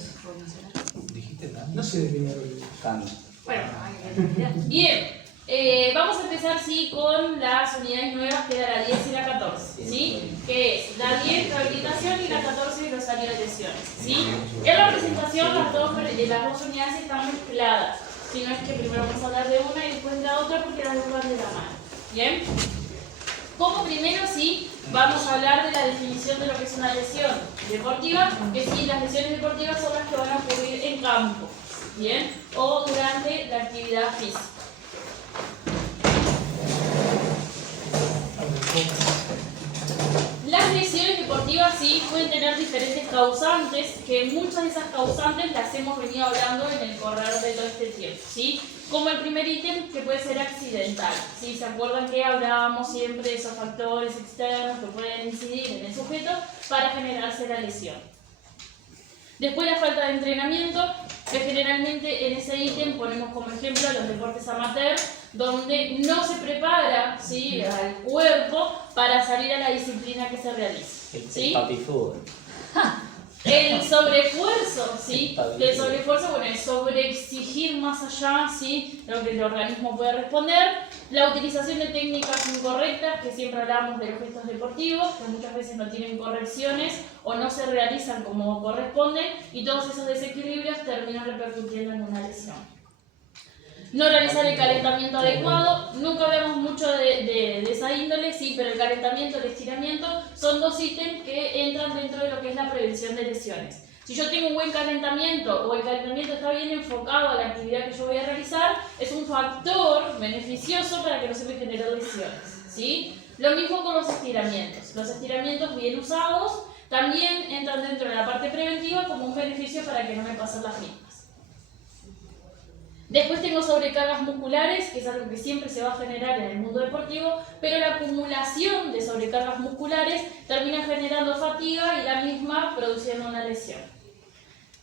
lesiones. Dijiste tanto. No se debería haber. Tanto. Bueno, bien. Vamos a empezar sí, con las unidades nuevas que era la 10 y la 14, ¿sí? Que es la 10 rehabilitación y la 14 glosario de lesiones, ¿sí? En la presentación las dos unidades están mezcladas, si no es que primero vamos a hablar de una y después de la otra porque las dos van de la mano, ¿bien? Como primero sí, vamos a hablar de la definición de lo que es una lesión deportiva, que sí, las lesiones deportivas son las que van a ocurrir en campo, ¿bien? O durante la actividad física. Las lesiones deportivas sí pueden tener diferentes causantes, que muchas de esas causantes las hemos venido hablando en el correr de todo este tiempo, ¿sí? Como el primer ítem, que puede ser accidental, ¿sí? ¿Se acuerdan que hablábamos siempre de esos factores externos que pueden incidir en el sujeto para generarse la lesión? Después la falta de entrenamiento, que generalmente en ese ítem ponemos como ejemplo los deportes amateur, donde no se prepara, ¿sí?, al cuerpo para salir a la disciplina que se realiza, ¿sí? El papifútbol. El sobreesfuerzo, ¿sí? El sobreesfuerzo, bueno, es sobreexigir más allá, ¿sí?, de lo que el organismo puede responder. La utilización de técnicas incorrectas, que siempre hablamos de los gestos deportivos, que muchas veces no tienen correcciones o no se realizan como corresponden, y todos esos desequilibrios terminan repercutiendo en una lesión. No realizar el calentamiento adecuado, nunca hablamos mucho de esa índole, sí, pero el calentamiento y el estiramiento son dos ítems que entran dentro de lo que es la prevención de lesiones. Si yo tengo un buen calentamiento o el calentamiento está bien enfocado a la actividad que yo voy a realizar, es un factor beneficioso para que no se me generen lesiones, ¿sí? Lo mismo con los estiramientos. Los estiramientos bien usados también entran dentro de la parte preventiva como un beneficio para que no me pasen las mismas. Después tengo sobrecargas musculares, que es algo que siempre se va a generar en el mundo deportivo, pero la acumulación de sobrecargas musculares termina generando fatiga y la misma produciendo una lesión.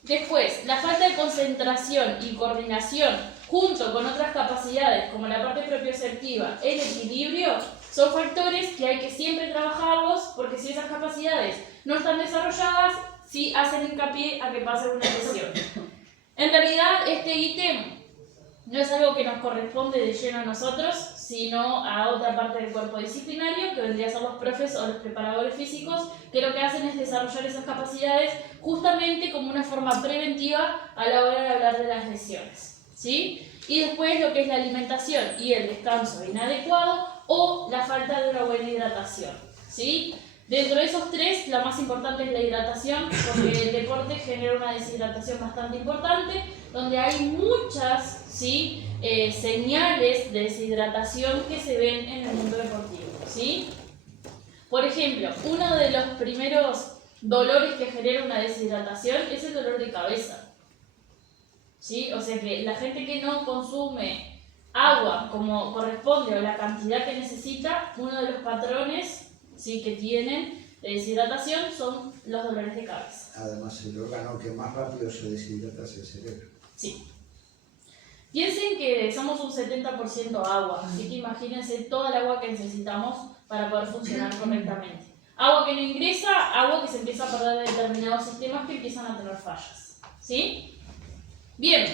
Después, la falta de concentración y coordinación junto con otras capacidades como la parte propioceptiva, el equilibrio, son factores que hay que siempre trabajarlos porque si esas capacidades no están desarrolladas, sí hacen hincapié a que pase una lesión. En realidad, este ítem no es algo que nos corresponde de lleno a nosotros, sino a otra parte del cuerpo disciplinario, que vendría a ser los profes o los preparadores físicos, que lo que hacen es desarrollar esas capacidades justamente como una forma preventiva a la hora de hablar de las lesiones, ¿sí? Y después lo que es la alimentación y el descanso inadecuado o la falta de una buena hidratación, ¿sí? Dentro de esos tres, la más importante es la hidratación, porque el deporte genera una deshidratación bastante importante, donde hay muchas, ¿sí?, señales de deshidratación que se ven en el mundo deportivo, ¿sí? Por ejemplo, uno de los primeros dolores que genera una deshidratación es el dolor de cabeza, ¿sí? O sea que la gente que no consume agua como corresponde o la cantidad que necesita, uno de los patrones, ¿sí?, que tienen de deshidratación son los dolores de cabeza. Además, el órgano que más rápido se deshidrata es el cerebro. Sí. Piensen que somos un 70% agua, así que imagínense toda el agua que necesitamos para poder funcionar correctamente. Agua que no ingresa, agua que se empieza a perder de determinados sistemas que empiezan a tener fallas, ¿sí? Bien,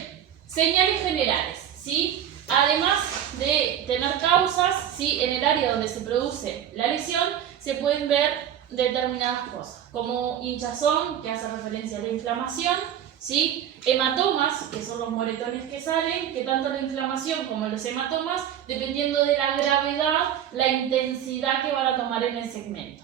señales generales, ¿sí? Además de tener causas, ¿sí?, en el área donde se produce la lesión, se pueden ver determinadas cosas, como hinchazón, que hace referencia a la inflamación, ¿sí?, hematomas, que son los moretones que salen, que tanto la inflamación como los hematomas, dependiendo de la gravedad, la intensidad que van a tomar en el segmento.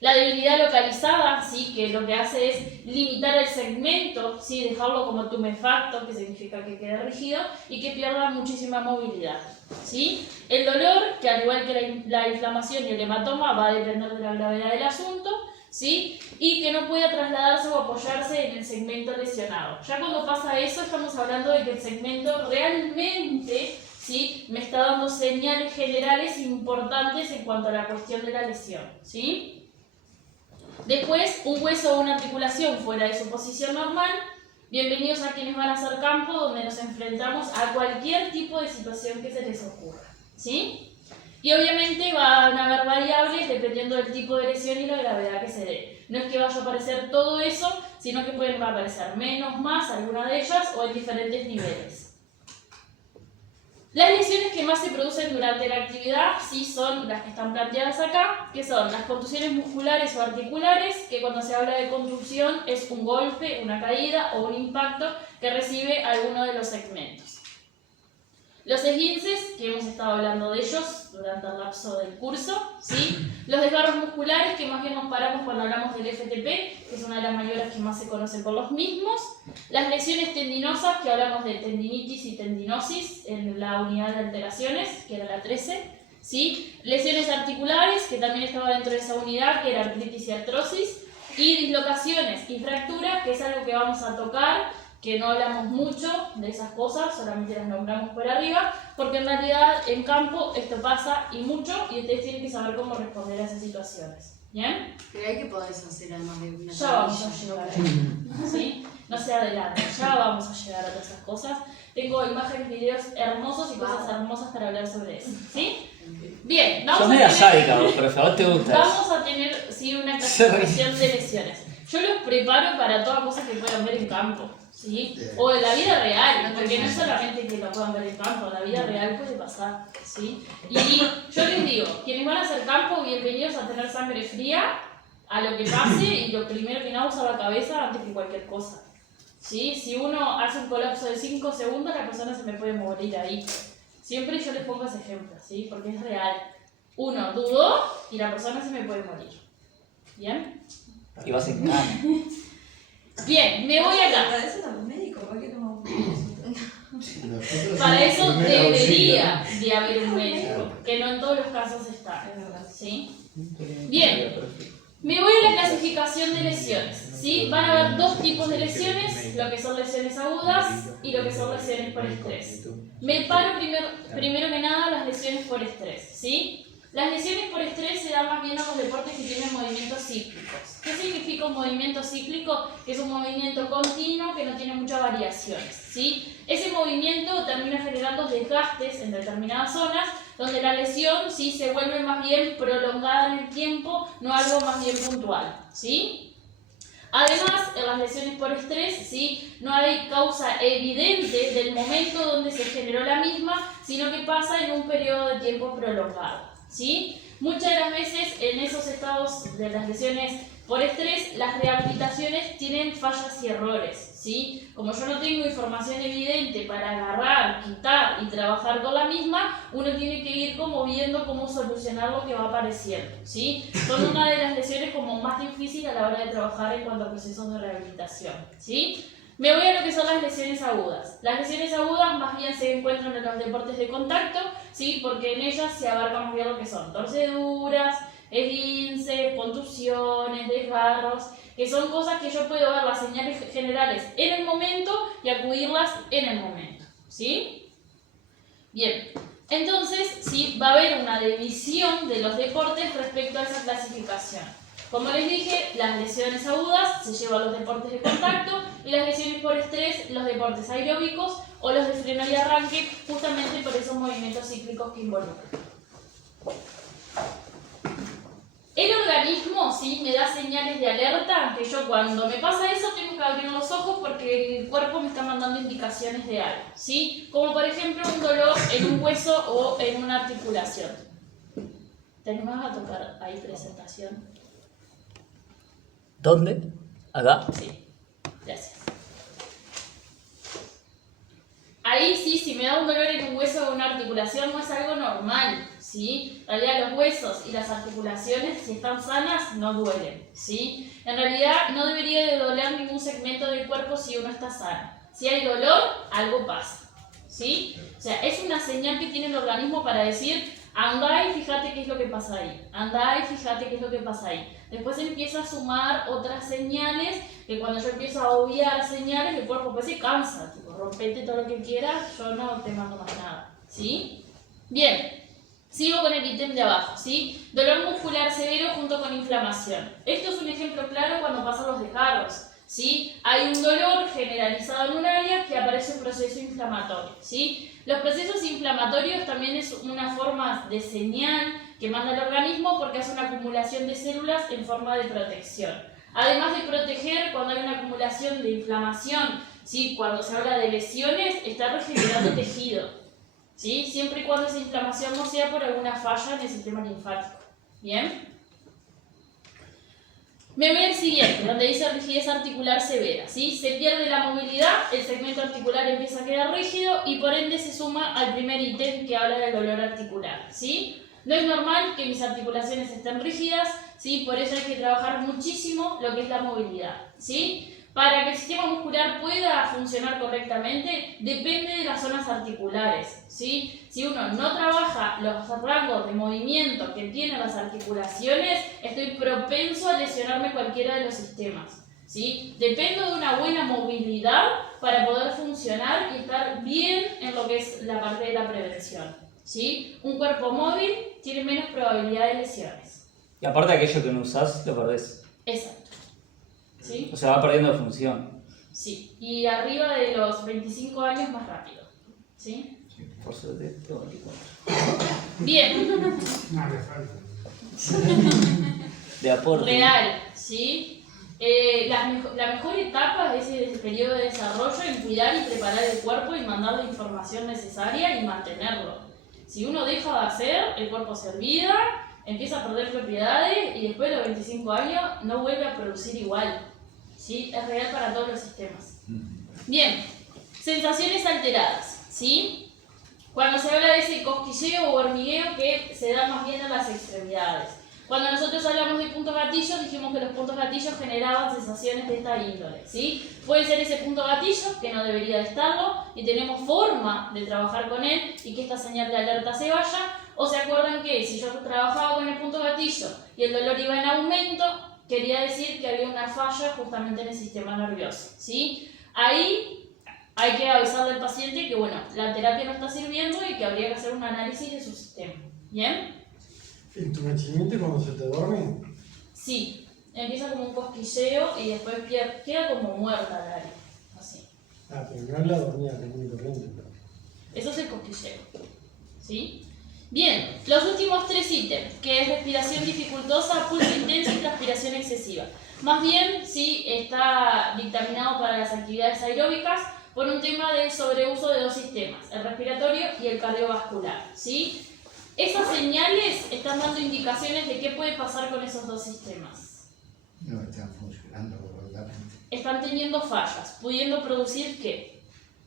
La debilidad localizada, ¿sí?, que lo que hace es limitar el segmento, ¿sí?, dejarlo como tumefacto, que significa que quede rígido y que pierda muchísima movilidad, ¿sí? El dolor, que al igual que la inflamación y el hematoma, va a depender de la gravedad del asunto, ¿sí?, y que no pueda trasladarse o apoyarse en el segmento lesionado. Ya cuando pasa eso, estamos hablando de que el segmento realmente, ¿sí?, me está dando señales generales importantes en cuanto a la cuestión de la lesión, ¿sí? Después, un hueso o una articulación fuera de su posición normal. Bienvenidos a quienes van a hacer campo, donde nos enfrentamos a cualquier tipo de situación que se les ocurra, ¿sí? Y obviamente van a haber variables dependiendo del tipo de lesión y la gravedad que se dé. No es que vaya a aparecer todo eso, sino que pueden aparecer menos, más, alguna de ellas o en diferentes niveles. Las lesiones que más se producen durante la actividad sí son las que están planteadas acá, que son las contusiones musculares o articulares, que cuando se habla de contusión es un golpe, una caída o un impacto que recibe alguno de los segmentos. Los esguinces, que hemos estado hablando de ellos durante el lapso del curso, ¿sí? Los desgarros musculares, que más bien nos paramos cuando hablamos del FTP, que es una de las mayores que más se conocen por los mismos. Las lesiones tendinosas, que hablamos de tendinitis y tendinosis en la unidad de alteraciones, que era la 13. ¿Sí? Lesiones articulares, que también estaba dentro de esa unidad, que era artritis y artrosis. Y dislocaciones y fracturas, que es algo que vamos a tocar, que no hablamos mucho de esas cosas, solamente las nombramos por arriba, porque en realidad en campo esto pasa y mucho, y ustedes tienen que saber cómo responder a esas situaciones. ¿Bien? Pero hay que podés hacer además de una Ya vamos a llegar ahí, ¿sí? No se adelanten, ya vamos a llegar a todas esas cosas. Tengo imágenes, videos hermosos y cosas hermosas para hablar sobre eso, ¿sí? Bien, vamos Sos a media tener... sádica vos, profe, a vos te gusta eso. Vamos a tener, sí, una clasificación de lesiones. Yo los preparo para todas cosas que puedan ver en campo, ¿sí? O en la vida real, porque no es solamente que lo puedan ver en campo, en la vida real puede pasar, ¿sí? Y yo les digo, quienes van a hacer campo, bienvenidos a tener sangre fría a lo que pase y lo primero que no usa la cabeza antes que cualquier cosa, ¿sí? Si uno hace un colapso de 5 segundos, la persona se me puede morir ahí. Siempre yo les pongo ese ejemplo, ¿sí? Porque es real. Uno dudó y la persona se me puede morir. ¿Bien? Y vas en cama. Bien, me voy acá. Para eso estamos médicos, ¿por qué no vamos Nosotros Para somos eso primer debería auxilio. de haber un médico, que no en todos los casos está. Es verdad. ¿Sí? Bien, me voy a la clasificación de lesiones. ¿Sí? Van a haber dos tipos de lesiones, lo que son lesiones agudas y lo que son lesiones por estrés. Me paro primero que nada las lesiones por estrés. ¿Sí? Las lesiones por estrés se dan más bien a los deportes que tienen movimientos cíclicos. ¿Qué significa un movimiento cíclico? Que es un movimiento continuo que no tiene muchas variaciones, ¿sí? Ese movimiento termina generando desgastes en determinadas zonas, donde la lesión sí se vuelve más bien prolongada en el tiempo, no algo más bien puntual, ¿sí? Además, en las lesiones por estrés, ¿sí? No hay causa evidente del momento donde se generó la misma, sino que pasa en un periodo de tiempo prolongado, ¿sí? Muchas de las veces en esos estados de las lesiones por estrés, las rehabilitaciones tienen fallas y errores, ¿sí? Como yo no tengo información evidente para agarrar, quitar y trabajar con la misma, uno tiene que ir como viendo cómo solucionar lo que va apareciendo, ¿sí? Son una de las lesiones como más difíciles a la hora de trabajar en cuanto a procesos de rehabilitación, ¿sí? Me voy a lo que son las lesiones agudas. Las lesiones agudas más bien se encuentran en los deportes de contacto, ¿sí? Porque en ellas se abarca más bien lo que son torceduras, esguinces, contusiones, desgarros, que son cosas que yo puedo ver las señales generales en el momento y acudirlas en el momento, ¿sí? Bien, entonces sí va a haber una división de los deportes respecto a esa clasificación. Como les dije, las lesiones agudas se llevan a los deportes de contacto y las lesiones por estrés, los deportes aeróbicos o los de freno y arranque, justamente por esos movimientos cíclicos que involucran. El organismo sí me da señales de alerta, que yo cuando me pasa eso tengo que abrir los ojos porque el cuerpo me está mandando indicaciones de algo, ¿sí? Como por ejemplo un dolor en un hueso o en una articulación. ¿Te animás a tocar ahí presentación? ¿Dónde? ¿Acá? Sí, gracias. Ahí sí, si me da un dolor en un hueso o una articulación no es algo normal, ¿sí? En realidad los huesos y las articulaciones, si están sanas, no duelen, ¿sí? En realidad no debería de doler ningún segmento del cuerpo si uno está sano. Si hay dolor, algo pasa, ¿sí? O sea, es una señal que tiene el organismo para decir, andá y fíjate qué es lo que pasa ahí, andá y fíjate qué es lo que pasa ahí. Después empieza a sumar otras señales, que cuando yo empiezo a obviar señales, el cuerpo pues se cansa, tipo, rompete todo lo que quieras, yo no te mando más nada, ¿sí? Bien, sigo con el ítem de abajo, ¿sí? Dolor muscular severo junto con inflamación. Esto es un ejemplo claro cuando pasan los desgarros, ¿sí? Hay un dolor generalizado en un área que aparece un proceso inflamatorio, ¿sí? Los procesos inflamatorios también es una forma de señal que manda el organismo porque hace una acumulación de células en forma de protección. Además de proteger, cuando hay una acumulación de inflamación, ¿sí? Cuando se habla de lesiones, está regenerando tejido, ¿sí? Siempre y cuando esa inflamación no sea por alguna falla en el sistema linfático. ¿Bien? Me voy al siguiente, donde dice rigidez articular severa, ¿sí? Se pierde la movilidad, el segmento articular empieza a quedar rígido y por ende se suma al primer ítem que habla del dolor articular, ¿sí? No es normal que mis articulaciones estén rígidas, ¿sí? Por eso hay que trabajar muchísimo lo que es la movilidad, ¿sí? Para que el sistema muscular pueda funcionar correctamente, depende de las zonas articulares, ¿sí? Si uno no trabaja los rangos de movimiento que tienen las articulaciones, estoy propenso a lesionarme cualquiera de los sistemas, ¿sí? Dependo de una buena movilidad para poder funcionar y estar bien en lo que es la parte de la prevención, ¿sí? Un cuerpo móvil tiene menos probabilidad de lesiones. Y aparte aquello que no usás, lo perdés. Exacto. ¿Sí? O sea, va perdiendo función. Sí, y arriba de los 25 años más rápido, ¿sí? Por suerte, tengo 24. Bien, De aporte. real, ¿sí? La mejor etapa es el periodo de desarrollo en cuidar y preparar el cuerpo y mandar la información necesaria y mantenerlo. Si uno deja de hacer, el cuerpo se olvida, empieza a perder propiedades y después de los 25 años no vuelve a producir igual. ¿Sí? Es real para todos los sistemas. Bien, sensaciones alteradas, ¿sí? Cuando se habla de ese cosquilleo o hormigueo que se da más bien en las extremidades. Cuando nosotros hablamos de puntos gatillos, dijimos que los puntos gatillos generaban sensaciones de esta índole, ¿sí? Puede ser ese punto gatillo, que no debería de estarlo, y tenemos forma de trabajar con él y que esta señal de alerta se vaya. O se acuerdan que si yo trabajaba con el punto gatillo y el dolor iba en aumento, quería decir que había una falla justamente en el sistema nervioso, ¿sí? Ahí hay que avisarle al paciente que, bueno, la terapia no está sirviendo y que habría que hacer un análisis de su sistema, ¿bien? ¿Entumecimiento cuando se te duerme? Sí, empieza como un cosquilleo y después queda como muerta la área, así. Ah, pero no es la dormida común y corriente. Eso es el cosquilleo, ¿sí? Bien, los últimos tres ítems, que es respiración dificultosa, pulso intenso y transpiración excesiva. Más bien, sí, está dictaminado para las actividades aeróbicas por un tema de sobreuso de dos sistemas, el respiratorio y el cardiovascular, ¿sí? Esas señales están dando indicaciones de qué puede pasar con esos dos sistemas. No están funcionando correctamente. Están teniendo fallas, pudiendo producir ¿qué?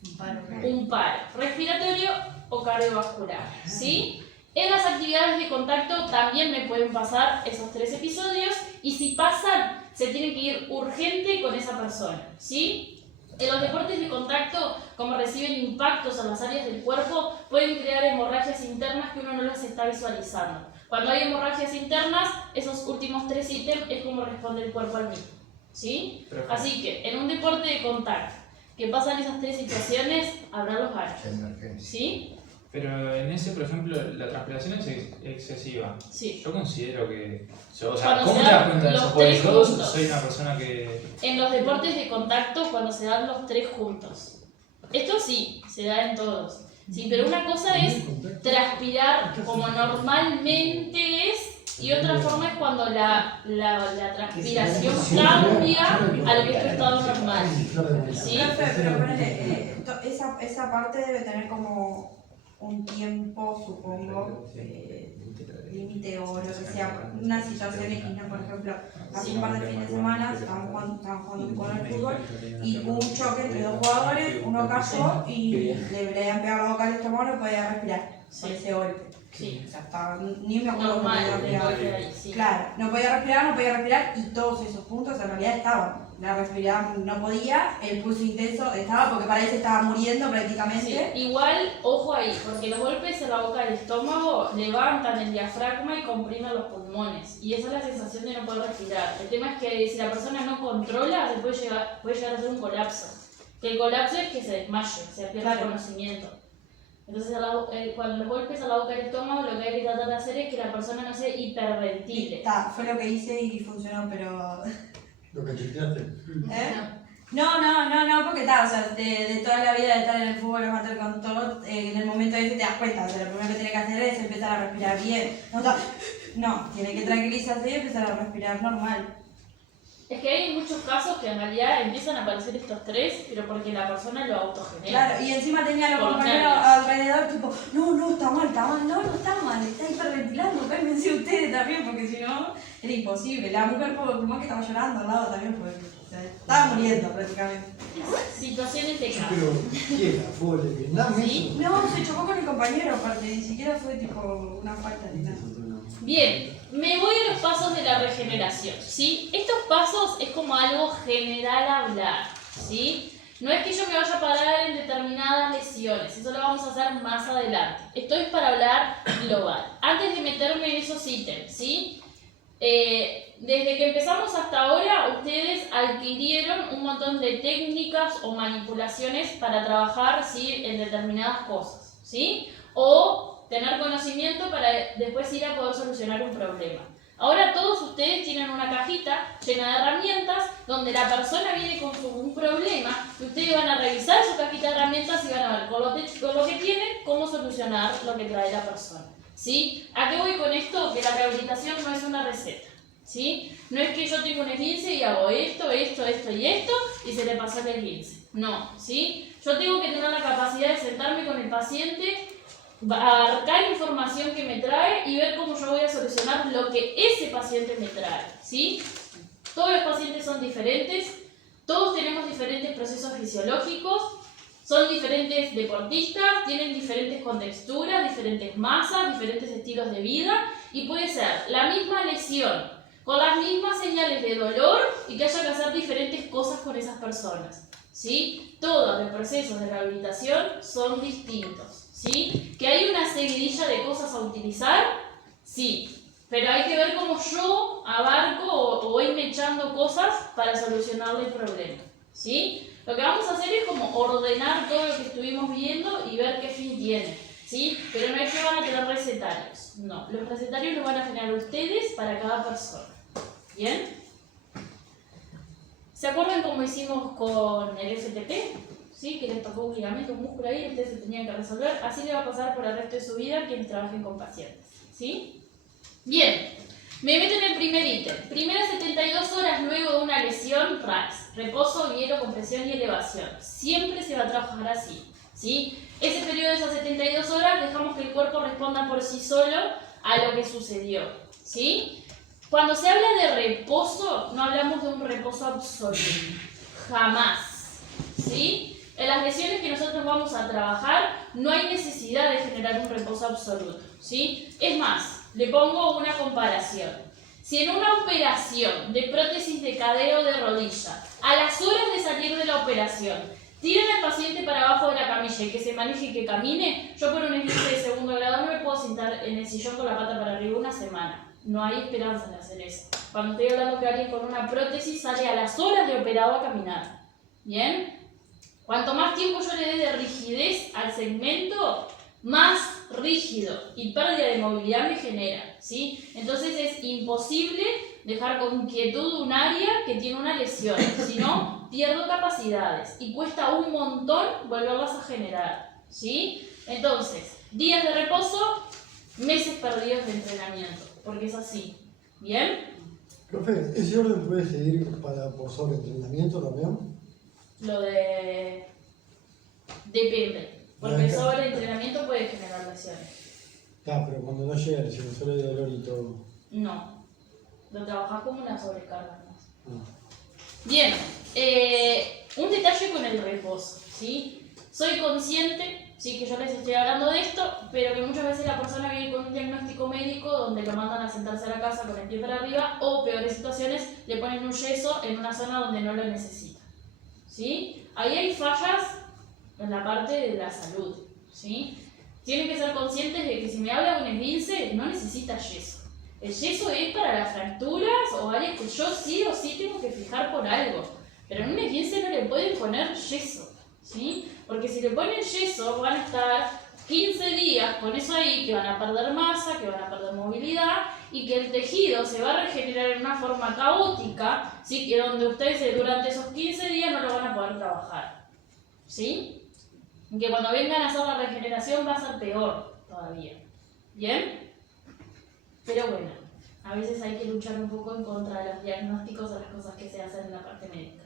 Un paro. Un paro respiratorio o cardiovascular, ¿sí? En las actividades de contacto también me pueden pasar esos tres episodios y si pasan, se tiene que ir urgente con esa persona, ¿sí? En los deportes de contacto, como reciben impactos en las áreas del cuerpo, pueden crear hemorragias internas que uno no las está visualizando. Cuando hay hemorragias internas, esos últimos tres ítems es como responde el cuerpo al mismo, ¿sí? Perfecto. Así que en un deporte de contacto que pasan esas tres situaciones, habrá los ganas, Emergencia. ¿sí? Pero en ese, por ejemplo, la transpiración es excesiva. Sí. Yo considero que... O sea, Cuando ¿cómo se te das dan cuenta de los eso? Porque tres yo juntos. soy una persona que... En los deportes de contacto, cuando se dan los tres juntos. Esto sí, se da en todos. Sí, pero una cosa es transpirar como normalmente es y otra forma es cuando la transpiración cambia a lo que es tu estado normal. ¿Sí? Profe, pero ponele, esa parte debe tener como un tiempo, supongo, límite o lo que sea, una situación X, ¿no? Por ejemplo, hace un par de fines de semana estaban jugando con el fútbol y hubo un choque entre dos jugadores, uno cayó y le habían pegado la boca al estómago, no podía respirar por ese golpe. Sí. O sea, estaba, ni me acuerdo cómo Normal, podía el golpe respirar. ahí, sí. Claro, no podía respirar y todos esos puntos en realidad estaban. La respiración no podía, el pulso intenso estaba porque para él se estaba muriendo Sí, prácticamente. igual, ojo ahí, porque los golpes en la boca del estómago levantan el diafragma y comprimen los pulmones. Y esa es la sensación de no poder respirar. El tema es que si la persona no controla, se puede llegar a ser un colapso. Que el colapso es que se desmaye, se pierde el Claro. conocimiento. Entonces, cuando los golpes a la boca del estómago, lo que hay que tratar de hacer es que la persona no se hiperventile. Fue lo que hice y funcionó, pero Lo que cacheteaste? ¿Eh? No, porque está, o sea, de toda la vida de estar en el fútbol amateur con todo, en el momento ese te das cuenta, o sea, lo primero que tienes que hacer es empezar a respirar bien. No, tiene que tranquilizarse y empezar a respirar normal. Es que hay muchos casos que en realidad empiezan a aparecer estos tres, pero porque la persona lo autogenera. Claro, y encima tenía a los Por compañeros nervios. alrededor, tipo, no, está mal, no está mal, está hiperventilando, cálmense ustedes también, porque si no, era imposible. La mujer, por más que estaba llorando al lado también, porque o sea, estaba muriendo prácticamente. Situaciones de caso. Pero, ¿qué era? ¿Fútbol de Vietnam? Sí. eso? No, se chocó con el compañero, aparte, ni siquiera fue tipo una falta ni nada. Bien, me voy a los pasos de la regeneración, ¿sí? Estos pasos es como algo general a hablar, ¿sí? No es que yo me vaya a parar en determinadas lesiones, eso lo vamos a hacer más adelante. Esto es para hablar global. Antes de meterme en esos ítems, ¿sí? Desde que empezamos hasta ahora, ustedes adquirieron un montón de técnicas o manipulaciones para trabajar, ¿sí?, en determinadas cosas, ¿sí? O tener conocimiento para después ir a poder solucionar un problema. Ahora todos ustedes tienen una cajita llena de herramientas donde la persona viene con un problema y ustedes van a revisar su cajita de herramientas y van a ver con lo que tienen cómo solucionar lo que trae la persona, ¿sí? ¿A qué voy con esto? Que la rehabilitación no es una receta, ¿sí? No es que yo tengo un esguince y hago esto y se le pasó el esguince. No, ¿sí? Yo tengo que tener la capacidad de sentarme con el paciente, abarcar información que me trae y ver cómo yo voy a solucionar lo que ese paciente me trae, ¿sí? Todos los pacientes son diferentes, todos tenemos diferentes procesos fisiológicos, son diferentes deportistas, tienen diferentes contexturas, diferentes masas, diferentes estilos de vida y puede ser la misma lesión, con las mismas señales de dolor y que haya que hacer diferentes cosas con esas personas, ¿sí? Todos los procesos de rehabilitación son distintos. ¿Sí? ¿Que hay una seguidilla de cosas a utilizar? Sí, pero hay que ver cómo yo abarco o voy mechando cosas para solucionarle el problema, ¿sí? Lo que vamos a hacer es como ordenar todo lo que estuvimos viendo y ver qué fin tiene, ¿sí? Pero no es que van a tener recetarios, no, los recetarios los van a generar ustedes para cada persona, ¿bien? ¿Se acuerdan cómo hicimos con el FTP? ¿Sí? Que les tocó un ligamento, un músculo ahí, ustedes se tenían que resolver. Así le va a pasar por el resto de su vida a quienes trabajen con pacientes, ¿sí? Bien, me meto en el primer ítem. Primeras 72 horas luego de una lesión, RAS, reposo, hielo, compresión y elevación. Siempre se va a trabajar así, ¿sí? Ese periodo de esas 72 horas dejamos que el cuerpo responda por sí solo a lo que sucedió, ¿sí? Cuando se habla de reposo, no hablamos de un reposo absoluto, jamás, ¿sí? En las lesiones que nosotros vamos a trabajar no hay necesidad de generar un reposo absoluto, ¿sí? Es más, le pongo una comparación. Si en una operación de prótesis de cadera o de rodilla, a las horas de salir de la operación, tiran al paciente para abajo de la camilla y que se maneje y que camine, yo por un esguince de segundo grado no me puedo sentar en el sillón con la pata para arriba una semana. No hay esperanza de hacer eso. Cuando estoy hablando que alguien con una prótesis sale a las horas de operado a caminar, ¿bien? Cuanto más tiempo yo le dé de rigidez al segmento, más rígido y pérdida de movilidad me genera, ¿sí? Entonces es imposible dejar con quietud un área que tiene una lesión, si no, pierdo capacidades y cuesta un montón volverlas a generar, ¿sí? Entonces, días de reposo, meses perdidos de entrenamiento, porque es así, ¿bien? Profe, ¿ese orden puede seguir por sobreentrenamiento también? Lo de... depende, porque el sobreentrenamiento puede generar lesiones. Pero cuando no llega lesión, solo hay dolor y todo. No, lo trabajás como una sobrecarga más. Ah. Bien, un detalle con el reposo, ¿sí? Soy consciente, sí, que yo les estoy hablando de esto, pero que muchas veces la persona viene con un diagnóstico médico donde lo mandan a sentarse a la casa con el pie para arriba o, peores situaciones, le ponen un yeso en una zona donde no lo necesita, ¿sí? Ahí hay fallas en la parte de la salud, ¿sí? Tienen que ser conscientes de que si me habla de un esguince, no necesita yeso. El yeso es para las fracturas o áreas que yo sí o sí tengo que fijar por algo. Pero en un esguince no le pueden poner yeso, ¿sí? Porque si le ponen yeso van a estar 15 días con eso ahí, que van a perder masa, que van a perder movilidad y que el tejido se va a regenerar en una forma caótica, ¿sí? Que donde ustedes durante esos 15 días no lo van a poder trabajar, ¿sí? Y que cuando vengan a hacer la regeneración va a ser peor todavía, ¿bien? Pero bueno, a veces hay que luchar un poco en contra de los diagnósticos o las cosas que se hacen en la parte médica.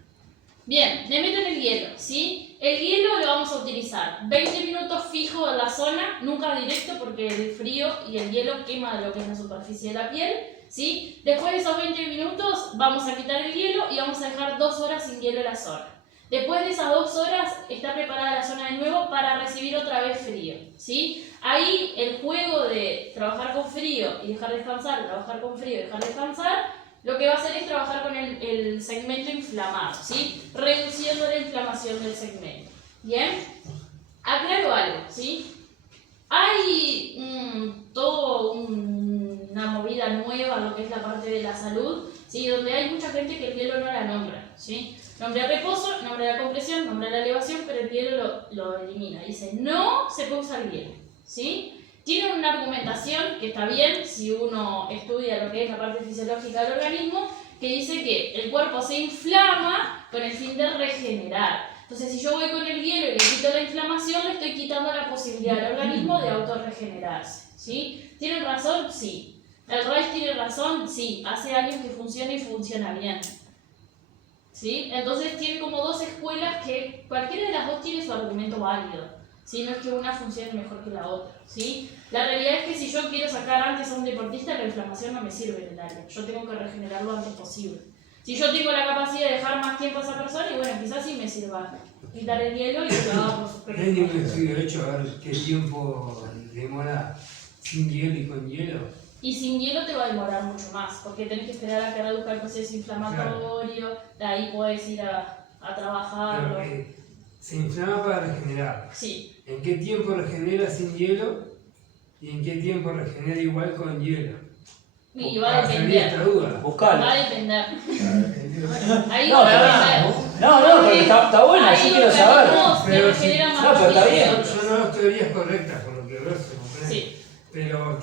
Bien, le meten el hielo, ¿sí? El hielo lo vamos a utilizar 20 minutos fijo en la zona, nunca directo porque el frío y el hielo quema lo que es la superficie de la piel, ¿sí? Después de esos 20 minutos vamos a quitar el hielo y vamos a dejar 2 horas sin hielo en la zona. Después de esas 2 horas está preparada la zona de nuevo para recibir otra vez frío, ¿sí? Ahí el juego de trabajar con frío y dejar descansar, trabajar con frío y dejar descansar, lo que va a hacer es trabajar con el segmento inflamado, ¿sí? Reduciendo la inflamación del segmento. ¿Bien? Aclaro algo, ¿sí? Hay toda una movida nueva en lo que es la parte de la salud, ¿sí? Donde hay mucha gente que el hielo no la nombra, ¿sí? Nombra reposo, nombra la compresión, nombra la elevación, pero el hielo lo elimina. Dice, no se puede usar hielo, ¿sí? Tienen una argumentación que está bien si uno estudia lo que es la parte fisiológica del organismo, que dice que el cuerpo se inflama con el fin de regenerar. Entonces, si yo voy con el hielo y le quito la inflamación, le estoy quitando la posibilidad al organismo de autorregenerarse, ¿sí? ¿Tienen razón? Sí. ¿El Rice tiene razón? Sí. Hace años que funciona y funciona bien, ¿sí? Entonces, tiene como dos escuelas que cualquiera de las dos tiene su argumento válido. ¿Sí? No es que una funcione mejor que la otra, ¿sí? La realidad es que si yo quiero sacar antes a un deportista, la inflamación no me sirve en el área. Yo tengo que regenerarlo antes posible. Si yo tengo la capacidad de dejar más tiempo a esa persona, y bueno, quizás sí me sirva quitar el hielo y que lo haga por sus propios ¿Hay ningún medios. estudio hecho a ver qué tiempo demora sin hielo y con hielo? Y sin hielo te va a demorar mucho más, porque tenés que esperar a que reduzca el proceso inflamatorio, de ahí podés ir a trabajarlo. Pero se inflama para regenerar. Sí. ¿En qué tiempo regenera sin hielo y en qué tiempo regenera igual con hielo? Y va a Para salir de esta depender. duda. Buscalo. Va a depender. Ahí No, va a depender. No, pero está buena, Ahí yo quiero los saber. organismos Pero te sí. regeneran más No, pero está rápido bien. que otros. Son dos teorías correctas, por lo que veo, se comprende. Sí. Pero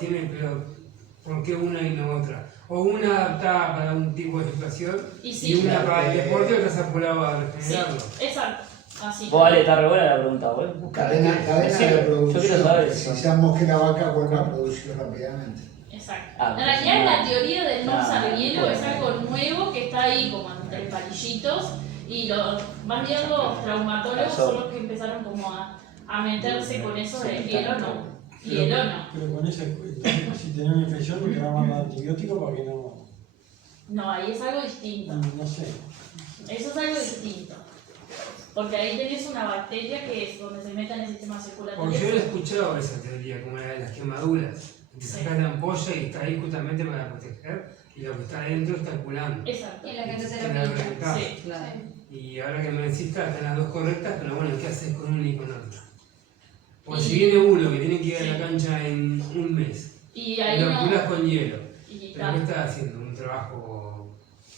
¿por qué una y no otra? O una adaptada para un tipo de situación Y y sí. una para el deporte y otra se apuraba a Sí, regenerarlo. exacto. Así. Vos, Ale, está re buena la pregunta, güey. Cadena de Yo quiero producción. saber eso. Necesitamos que la vaca vuelva a producir rápidamente. Exacto. Ah, En realidad no. la teoría del no No, usar hielo bueno. es algo nuevo que está ahí como entre palillitos y los más bien los traumatólogos son los que empezaron como a meterse con eso de hielo no. Hielo no. Pero con ese, si tenés una infección, te van a mandar antibiótico para que no. No, ahí es algo distinto. No sé. Eso es algo distinto. Porque ahí tenés una bacteria que es donde se mete en el sistema circulatorio. Porque yo he escuchado esa teoría, como la de las quemaduras. Te Sí. sacas la ampolla y está ahí justamente para proteger, y lo que está adentro está curando. Exacto. Y la gente se Te lo la pinta. reventás. Sí. Claro. Y ahora que me decís, claro, están las dos correctas, pero bueno, ¿qué haces con una y con otra? Porque Y- si viene uno que tiene que ir a Sí. la cancha en un mes, Y y ahí lo no. curas con hielo, Y, ¿pero qué estás haciendo? ¿Un trabajo?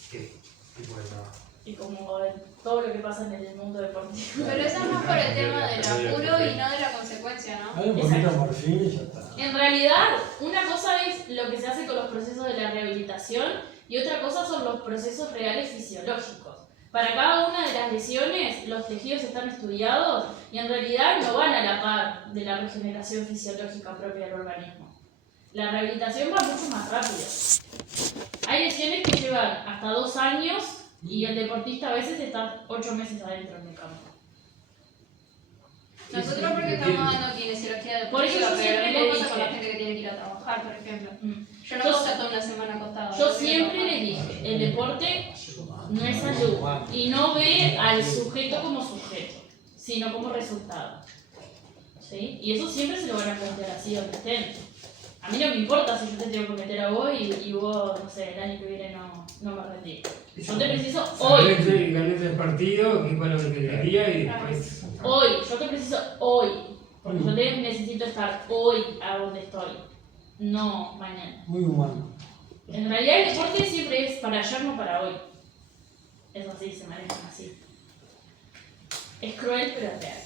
¿Qué tipo de trabajo? y como todo lo que pasa en el mundo deportivo. Pero eso es más por el tema del apuro y no de la consecuencia, ¿no? Hay un poquito de morfina y ya está. En realidad, una cosa es lo que se hace con los procesos de la rehabilitación y otra cosa son los procesos reales fisiológicos. Para cada una de las lesiones, los tejidos están estudiados y en realidad no van a la par de la regeneración fisiológica propia del organismo. La rehabilitación va mucho más rápido. Hay lesiones que llevan hasta 2 años y el deportista a veces está 8 meses adentro en el campo. Nosotros porque estamos dando kinesiología Por eso deportiva, yo pero siempre lo le mismo pasa con la dije. gente que tiene que ir a trabajar, por ejemplo. Mm. Yo no Yo- puedo estar toda una semana acostada. Yo tengo que siempre trabajar. le dije, el deporte no es salud y no ve al sujeto como sujeto, sino como resultado. ¿Sí? Y eso siempre se lo van a plantear así donde estén. A mí no me importa si yo te tengo que meter a vos y vos, no sé, el año que viene no me rendí. Yo te preciso hoy. Gané 3 partidos, que fue lo que quería, y después... Hoy, yo te preciso hoy. Porque yo te necesito estar hoy a donde estoy, no mañana. Muy humano. En realidad el deporte siempre es para ayer, no para hoy. Es así, se manejan así. Es cruel, pero es real.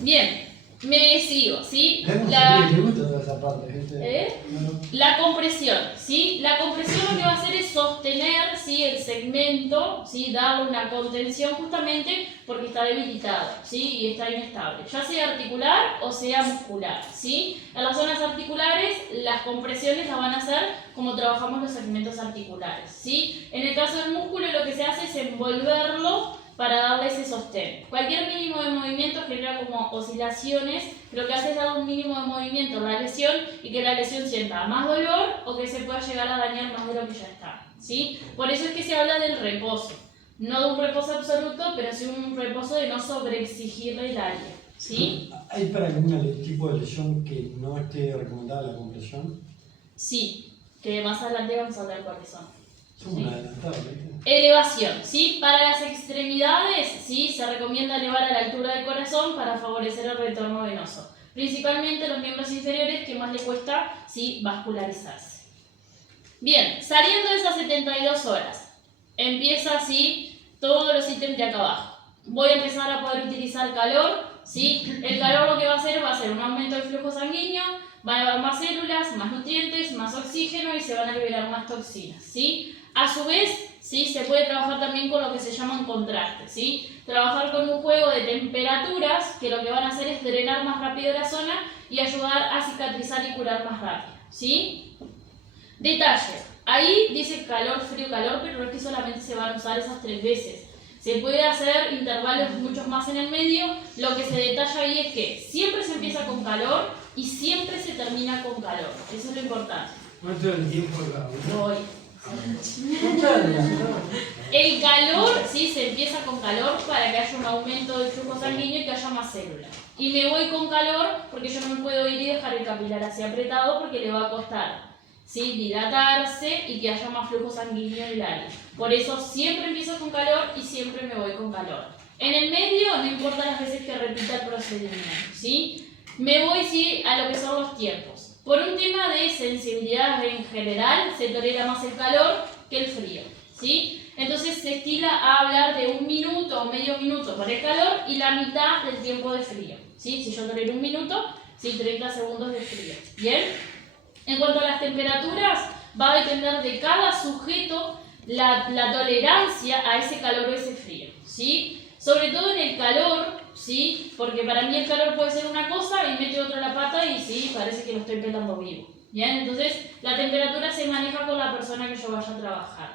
Bien, Me sigo, ¿sí? Me gusta esa parte, ¿viste? La compresión, ¿sí? La compresión lo que va a hacer es sostener, ¿sí?, el segmento, ¿sí?, darle una contención justamente porque está debilitado, ¿sí?, y está inestable, ya sea articular o sea muscular, ¿sí? En las zonas articulares las compresiones las van a hacer como trabajamos los segmentos articulares, ¿sí? En el caso del músculo lo que se hace es envolverlo para darle ese sostén. Cualquier mínimo de movimiento genera como oscilaciones, lo que hace es dar un mínimo de movimiento a la lesión y que la lesión sienta más dolor o que se pueda llegar a dañar más de lo que ya está, ¿sí? Por eso es que se habla del reposo, no de un reposo absoluto, pero sí un reposo de no sobreexigirle el área, ¿sí? ¿Hay para algún tipo de lesión que no esté recomendada la compresión? Sí, que más adelante vamos a hablar cuáles son. Son una adelantada, ¿viste? Elevación, ¿sí? Para las extremidades, ¿sí?, se recomienda elevar a la altura del corazón para favorecer el retorno venoso. Principalmente los miembros inferiores que más les cuesta, ¿sí?, vascularizarse. Bien, saliendo de esas 72 horas, empieza así todos los ítems de acá abajo. Voy a empezar a poder utilizar calor, ¿sí? El calor lo que va a hacer un aumento del flujo sanguíneo, van a haber más células, más nutrientes, más oxígeno y se van a liberar más toxinas, ¿sí? A su vez, ¿sí?, se puede trabajar también con lo que se llaman contrastes, ¿sí? Trabajar con un juego de temperaturas que lo que van a hacer es drenar más rápido la zona y ayudar a cicatrizar y curar más rápido, ¿sí? Detalle, ahí dice calor, frío, calor, pero no es que solamente se van a usar esas 3 veces. Se puede hacer intervalos muchos más en el medio. Lo que se detalla ahí es que siempre se empieza con calor y siempre se termina con calor. Eso es lo importante. ¿Cuánto es el tiempo acá? Voy. El calor, sí, se empieza con calor para que haya un aumento del flujo sanguíneo y que haya más células. Y me voy con calor porque yo no me puedo ir y dejar el capilar así apretado porque le va a costar, ¿sí?, dilatarse y que haya más flujo sanguíneo en el área. Por eso siempre empiezo con calor y siempre me voy con calor. En el medio no importa las veces que repita el procedimiento, ¿sí? Me voy, sí, a lo que son los tiempos. Por un tema de sensibilidad en general, se tolera más el calor que el frío, ¿sí? Entonces se estila a hablar de 1 minuto o medio minuto por el calor y la mitad del tiempo de frío, ¿sí? Si yo tolero 1 minuto, sí, 30 segundos de frío, ¿bien? En cuanto a las temperaturas, va a depender de cada sujeto la tolerancia a ese calor o ese frío, ¿sí? Sobre todo en el calor, ¿sí? Porque para mí el calor puede ser una cosa y mete otra la pata y sí, parece que lo estoy pelando vivo, ¿bien? Entonces, la temperatura se maneja con la persona que yo vaya a trabajar.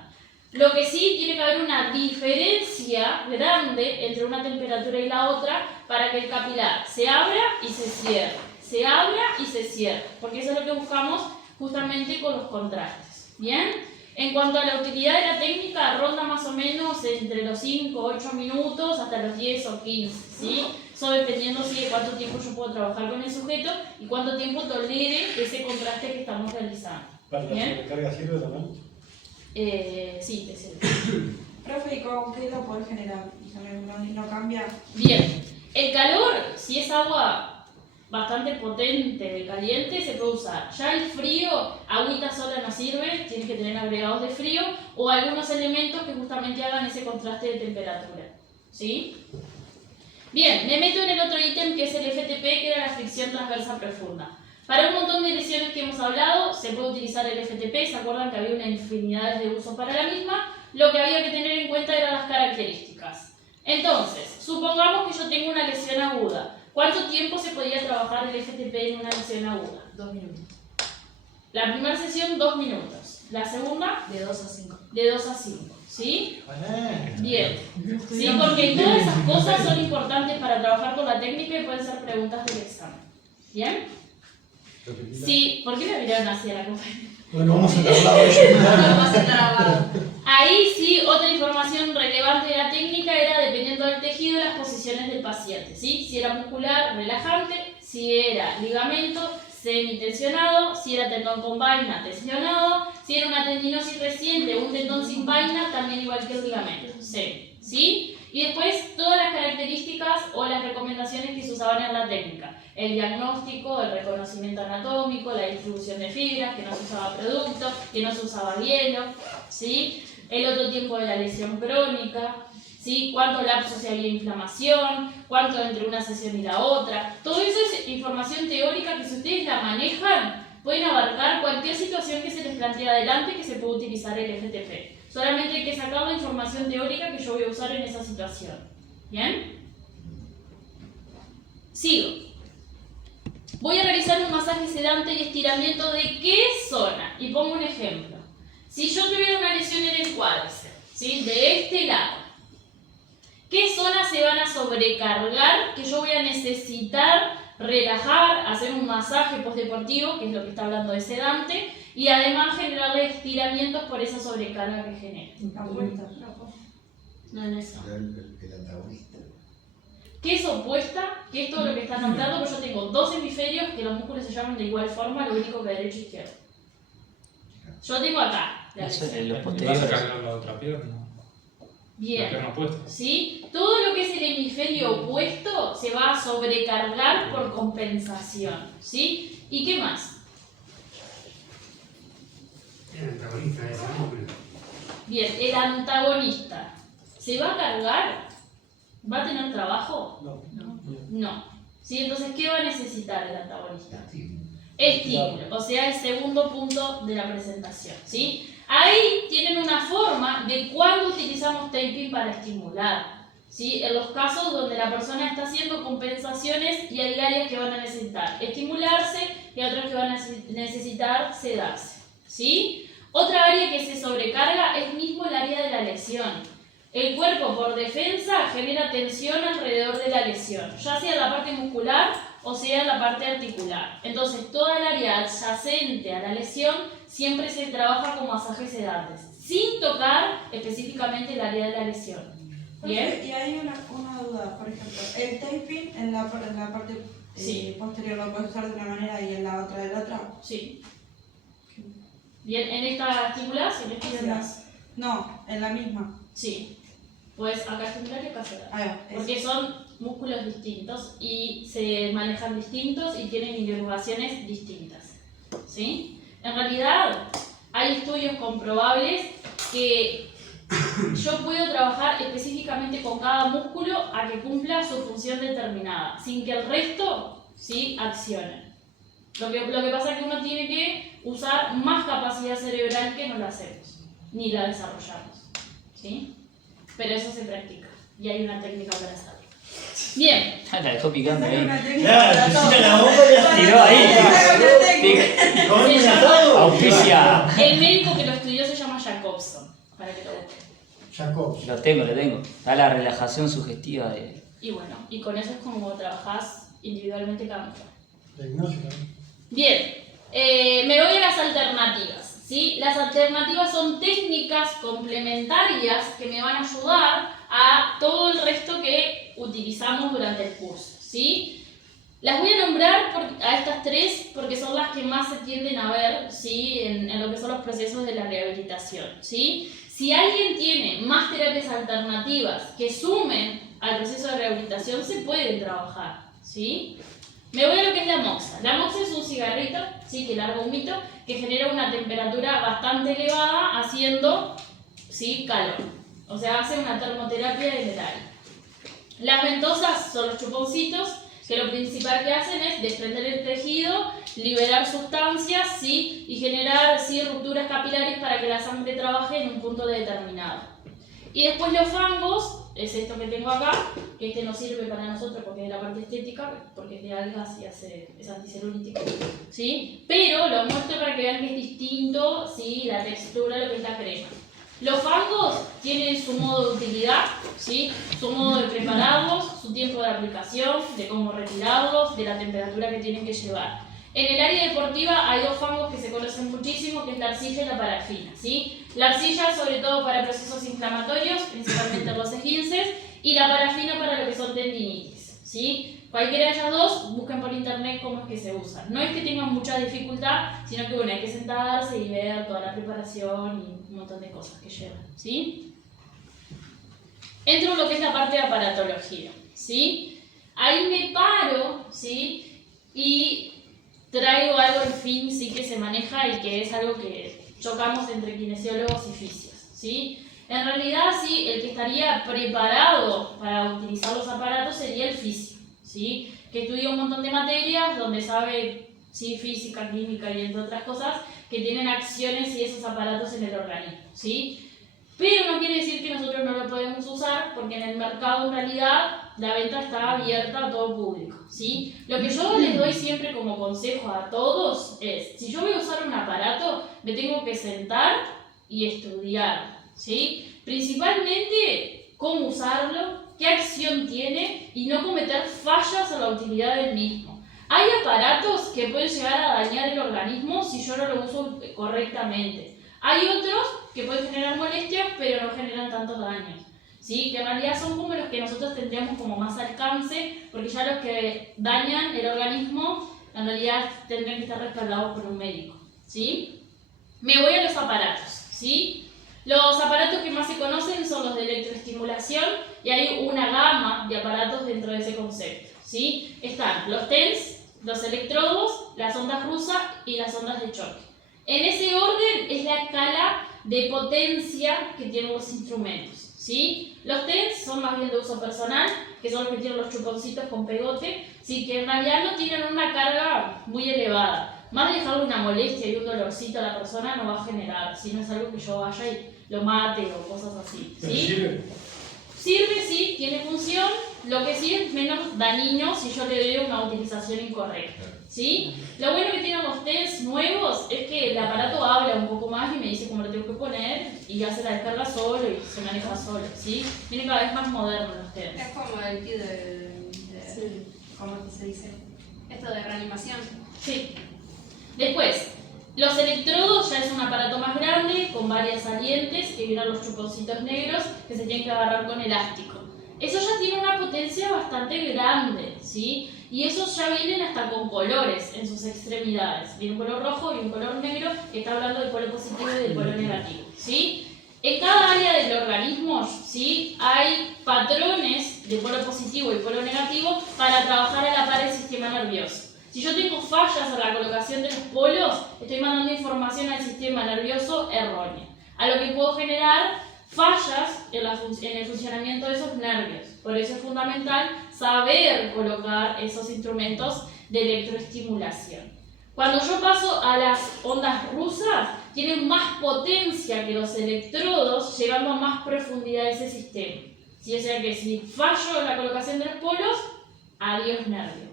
Lo que sí, tiene que haber una diferencia grande entre una temperatura y la otra para que el capilar se abra y se cierre. Se abra y se cierra, porque eso es lo que buscamos justamente con los contrastes, ¿bien? En cuanto a la utilidad de la técnica, ronda más o menos entre los 5 o 8 minutos hasta los 10 o 15, ¿sí? Eso dependiendo de cuánto tiempo yo puedo trabajar con el sujeto y cuánto tiempo tolere ese contraste que estamos realizando. ¿Para la sobrecarga sirve también? Sí, te sirve. Profe, ¿y con qué lo podés generar? ¿No cambia? Bien, el calor, si es agua bastante potente de caliente, se puede usar. Ya el frío, agüita sola no sirve, tienes que tener agregados de frío o algunos elementos que justamente hagan ese contraste de temperatura, ¿sí? Bien, me meto en el otro ítem que es el FTP, que era la fricción transversa profunda. Para un montón de lesiones que hemos hablado, se puede utilizar el FTP, ¿se acuerdan que había una infinidad de usos para la misma? Lo que había que tener en cuenta eran las características. Entonces, supongamos que yo tengo una lesión aguda. ¿Cuánto tiempo se podía trabajar el FTP en una lesión aguda? 2 minutos. La primera sesión, 2 minutos. La segunda, De 2 a 5. de 2 a 5. ¿Sí? Bueno. Bien. Sí, porque todas esas cosas son importantes para trabajar con la técnica y pueden ser preguntas del examen. ¿Bien? Sí, ¿por qué me miraron así a la compañera? Bueno, vamos a trabajar. Vamos a trabajar. Ahí sí, otra información relevante de la técnica era dependiendo del tejido las posiciones del paciente, ¿sí? Si era muscular, relajante, si era ligamento, semitensionado, si era tendón con vaina, tensionado, si era una tendinosis reciente o un tendón sin vaina, también igual que el ligamento, ¿sí? Y después todas las características o las recomendaciones que se usaban en la técnica. El diagnóstico, el reconocimiento anatómico, la distribución de fibras, que no se usaba producto, que no se usaba hielo, ¿sí? El otro tiempo de la lesión crónica, ¿sí? Cuánto lapso si había inflamación, cuánto entre una sesión y la otra. Todo eso es información teórica que si ustedes la manejan, pueden abarcar cualquier situación que se les plantee adelante que se pueda utilizar el FTP. Solamente hay que sacar la información teórica que yo voy a usar en esa situación. ¿Bien? Sigo. Voy a realizar un masaje sedante y estiramiento de qué zona. Y pongo un ejemplo. Si yo tuviera una lesión en el cuádriceps, ¿sí? De este lado, ¿qué zonas se van a sobrecargar que yo voy a necesitar relajar, hacer un masaje postdeportivo, que es lo que está hablando de sedante, y además generarle estiramientos por esa sobrecarga que genera? La vuelta. No en eso. El antagonista. ¿Qué es opuesta? Que es todo lo que están nombrando, porque yo tengo dos hemisferios que los músculos se llaman de igual forma, lo único que derecho e izquierdo. Yo tengo acá la Eso lesión. en los ¿Vas a posteriores. cargar la otra pierna? La Bien. pierna opuesta. ¿Sí? Todo lo que es el hemisferio opuesto se va a sobrecargar por compensación. ¿Sí? ¿Y qué más? El antagonista de ese músculo. Bien, el antagonista. ¿Se va a cargar? ¿Va a tener trabajo? No. ¿Sí? Entonces, ¿qué va a necesitar el antagonista? Estímulo, o sea, el segundo punto de la presentación, ¿sí? Ahí tienen una forma de cuándo utilizamos taping para estimular, ¿sí? En los casos donde la persona está haciendo compensaciones y hay áreas que van a necesitar estimularse y otras que van a necesitar sedarse, ¿sí? Otra área que se sobrecarga es mismo el área de la lesión. El cuerpo, por defensa, genera tensión alrededor de la lesión, ya sea la parte muscular o sea la parte articular. Entonces, toda el área adyacente a la lesión siempre se trabaja con masajes sedantes, sin tocar específicamente el área de la lesión. ¿Bien? Y hay una duda, por ejemplo, el taping en la parte Sí. posterior lo puedes usar de una manera y en la otra de la otra. Sí. Bien, ¿en esta estimulás? ¿En esta sedás? No, en la misma. Sí. Pues acá estimular y acá sedar. Ahí va, Porque son músculos distintos y se manejan distintos y tienen inervaciones distintas, ¿sí? En realidad hay estudios comprobables que yo puedo trabajar específicamente con cada músculo a que cumpla su función determinada, sin que el resto, ¿sí?, accione. Lo que pasa es que uno tiene que usar más capacidad cerebral que no la hacemos, ni la desarrollamos, ¿sí? Pero eso se practica y hay una técnica para hacerlo. Bien. La dejó picando Hay ahí. una técnica para todo. Tiró ahí. Se llama, Auspicia. el médico que lo estudió se llama Jacobson, para que lo busquen. Jacob. Lo tengo. Da la relajación sugestiva de. Y bueno, y con eso es como trabajás individualmente cada mujer. De Ignacio también. Bien, me voy a las alternativas, ¿sí? Las alternativas son técnicas complementarias que me van a ayudar a todo el resto que utilizamos durante el curso, ¿sí? Las voy a nombrar a estas tres porque son las que más se tienden a ver, ¿sí?, en lo que son los procesos de la rehabilitación, ¿sí? Si alguien tiene más terapias alternativas que sumen al proceso de rehabilitación, se pueden trabajar, ¿sí? Me voy a lo que es la moxa. La moxa es un cigarrito, ¿sí?, que larga humito, que genera una temperatura bastante elevada haciendo, ¿sí?, calor. O sea, hace una termoterapia del área. Las ventosas son los chuponcitos, que lo principal que hacen es desprender el tejido, liberar sustancias, ¿sí?, y generar, ¿sí?, rupturas capilares para que la sangre trabaje en un punto determinado. Y después los fangos, es esto que tengo acá, que este no sirve para nosotros porque es de la parte estética, porque es de algas y es anticelulítico, ¿sí? Pero lo muestro para que vean que es distinto, ¿sí?, la textura de lo que es la crema. Los fangos tienen su modo de utilidad, ¿sí?, su modo de prepararlos, su tiempo de aplicación, de cómo retirarlos, de la temperatura que tienen que llevar. En el área deportiva hay dos fangos que se conocen muchísimo, que es la arcilla y la parafina, ¿sí? La arcilla sobre todo para procesos inflamatorios, principalmente los esguinces, y la parafina para lo que son tendinitis, ¿sí? Cualquiera de ellas dos, busquen por internet cómo es que se usan. No es que tengan mucha dificultad, sino que bueno, hay que sentarse y ver toda la preparación y un montón de cosas que llevan, ¿sí? Entro en lo que es la parte de aparatología, ¿sí? Ahí me paro, ¿sí?, y traigo algo, en fin, sí, que se maneja y que es algo que chocamos entre kinesiólogos y fisios, ¿sí? En realidad, sí, el que estaría preparado para utilizar los aparatos sería el físico, ¿sí? Que estudia un montón de materias donde sabe, sí, física, química y entre otras cosas, que tienen acciones y esos aparatos en el organismo, ¿sí? Pero no quiere decir que nosotros no lo podemos usar, porque en el mercado en realidad la venta está abierta a todo público, ¿sí? Lo que yo les doy siempre como consejo a todos es, si yo voy a usar un aparato, me tengo que sentar y estudiar, ¿sí? Principalmente cómo usarlo, qué acción tiene y no cometer fallas en la utilidad del mismo. Hay aparatos que pueden llegar a dañar el organismo si yo no lo uso correctamente. Hay otros que pueden generar molestias, pero no generan tantos daños, ¿sí? Que en realidad son como los que nosotros tendríamos como más alcance, porque ya los que dañan el organismo, en realidad tendrían que estar respaldados por un médico, ¿sí? Me voy a los aparatos, ¿sí? Los aparatos que más se conocen son los de electroestimulación y hay una gama de aparatos dentro de ese concepto, ¿sí? Están los TENS, los electrodos, las ondas rusas y las ondas de choque. En ese orden es la escala de potencia que tienen los instrumentos, ¿sí? Los TENS son más bien de uso personal, que son los que tienen los chuponcitos con pegote, ¿sí? Que en realidad no tienen una carga muy elevada. Más de dejarle una molestia y un dolorcito a la persona no va a generar, si no es algo que yo vaya y lo mate o cosas así, ¿sí? ¿Sirve? Sirve, sí, tiene función, lo que sí es menos dañino si yo le doy una utilización incorrecta, ¿sí? Lo bueno que tienen los TENS nuevos es que el aparato habla un poco más y me dice cómo lo tengo que poner y hace la descarga solo y se maneja solo, ¿sí? Vienen cada vez más modernos los TENS. Es como el kit Sí. ¿cómo es que se dice? Esto de reanimación. Sí. Después, los electrodos ya es un aparato más grande con varias salientes que vienen los chuponcitos negros que se tienen que agarrar con elástico. Eso ya tiene una potencia bastante grande, ¿sí? Y esos ya vienen hasta con colores en sus extremidades. Viene un color rojo y un color negro que está hablando del polo positivo y del polo negativo, ¿sí? En cada área del organismo, ¿sí? Hay patrones de polo positivo y polo negativo para trabajar a la par del sistema nervioso. Si yo tengo fallas en la colocación de los polos, estoy mandando información al sistema nervioso errónea, a lo que puedo generar fallas en el funcionamiento de esos nervios. Por eso es fundamental saber colocar esos instrumentos de electroestimulación. Cuando yo paso a las ondas rusas, tienen más potencia que los electrodos, llegando a más profundidad de ese sistema. ¿Sí? O sea que si fallo en la colocación de los polos, adiós nervio,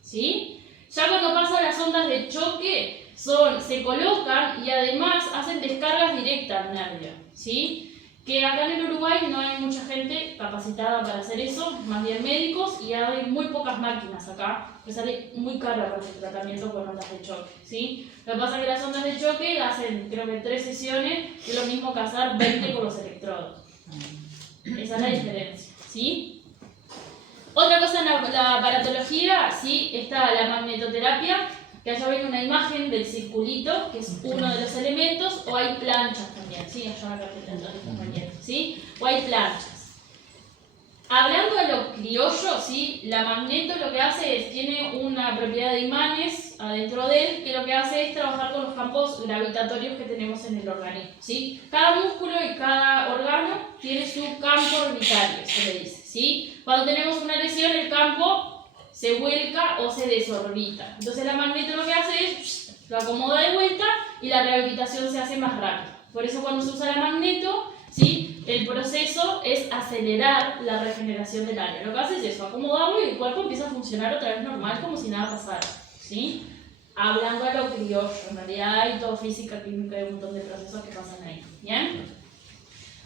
¿sí? Ya cuando paso a las ondas de choque, se colocan y además hacen descargas directas al nervio, ¿sí? Que acá en el Uruguay no hay mucha gente capacitada para hacer eso, más bien médicos, y hay muy pocas máquinas acá, que sale muy caro el tratamiento con ondas de choque, ¿sí? Lo que pasa es que las ondas de choque hacen, creo que 3 sesiones, y es lo mismo que hacer 20 con los electrodos. Esa es la diferencia, ¿sí? Otra cosa en la aparatología, ¿sí? Está la magnetoterapia, que allá ven una imagen del circulito, que es uno de los elementos, o hay planchas también, ¿sí? Allá acá compañeros, ¿sí? O hay planchas. Hablando de lo criollo, ¿sí? La magneto lo que hace es, tiene una propiedad de imanes adentro de él, que lo que hace es trabajar con los campos gravitatorios que tenemos en el organismo, ¿sí? Cada músculo y cada órgano tiene su campo orbitario, se le dice, ¿sí? Cuando tenemos una lesión, el campo se vuelca o se desorbita. Entonces la magneto lo que hace es, lo acomoda de vuelta y la rehabilitación se hace más rápida. Por eso cuando se usa la magneto, ¿sí? El proceso es acelerar la regeneración del área. Lo que hace es eso, acomodarlo y el cuerpo empieza a funcionar otra vez normal como si nada pasara, ¿sí? Hablando a lo criollo, en realidad hay todo física, química y un montón de procesos que pasan ahí, ¿bien?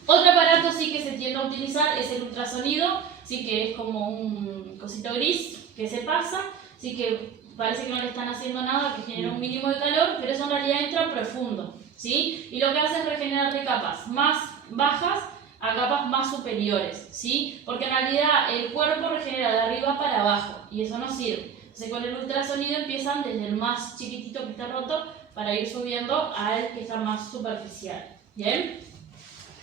Otro aparato sí que se tiende a utilizar es el ultrasonido, sí que es como un cosito gris que se pasa, sí que parece que no le están haciendo nada, que genera un mínimo de calor, pero eso en realidad entra profundo, ¿sí? Y lo que hace es regenerar de capas más bajas a capas más superiores, ¿sí? Porque en realidad el cuerpo regenera de arriba para abajo y eso no sirve. Entonces con el ultrasonido empiezan desde el más chiquitito que está roto para ir subiendo al que está más superficial, ¿bien?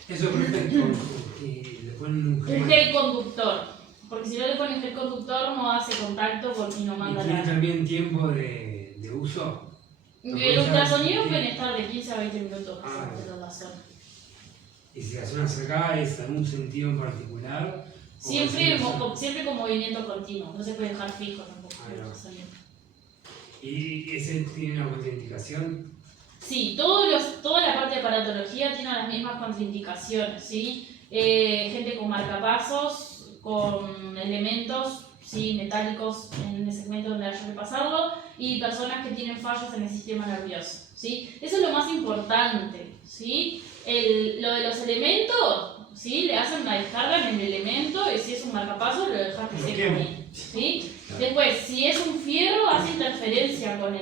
Eso es perfecto, le ponen Un gel conductor, porque si no le ponen gel conductor no hace contacto y no ¿Y manda tiene nada. también tiempo de uso? El ultrasonido pueden estar de 15 a 20 minutos Ah, dentro de la zona. Y si la zona cerrada es en un sentido en particular. Siempre con movimiento continuo, no se puede dejar fijo tampoco. ¿Y ese tiene una contraindicación? Sí, toda la parte de aparatología tiene las mismas contraindicaciones, ¿sí? Gente con marcapasos, con elementos, ¿sí? Metálicos en el segmento donde haya que pasarlo, y personas que tienen fallos en el sistema nervioso, ¿sí? Eso es lo más importante, ¿sí? Lo de los elementos, ¿sí? Le hacen una descarga en el elemento, y si es un marcapasos lo dejas que se ahí, ¿sí? Después, si es un fierro, hace interferencia con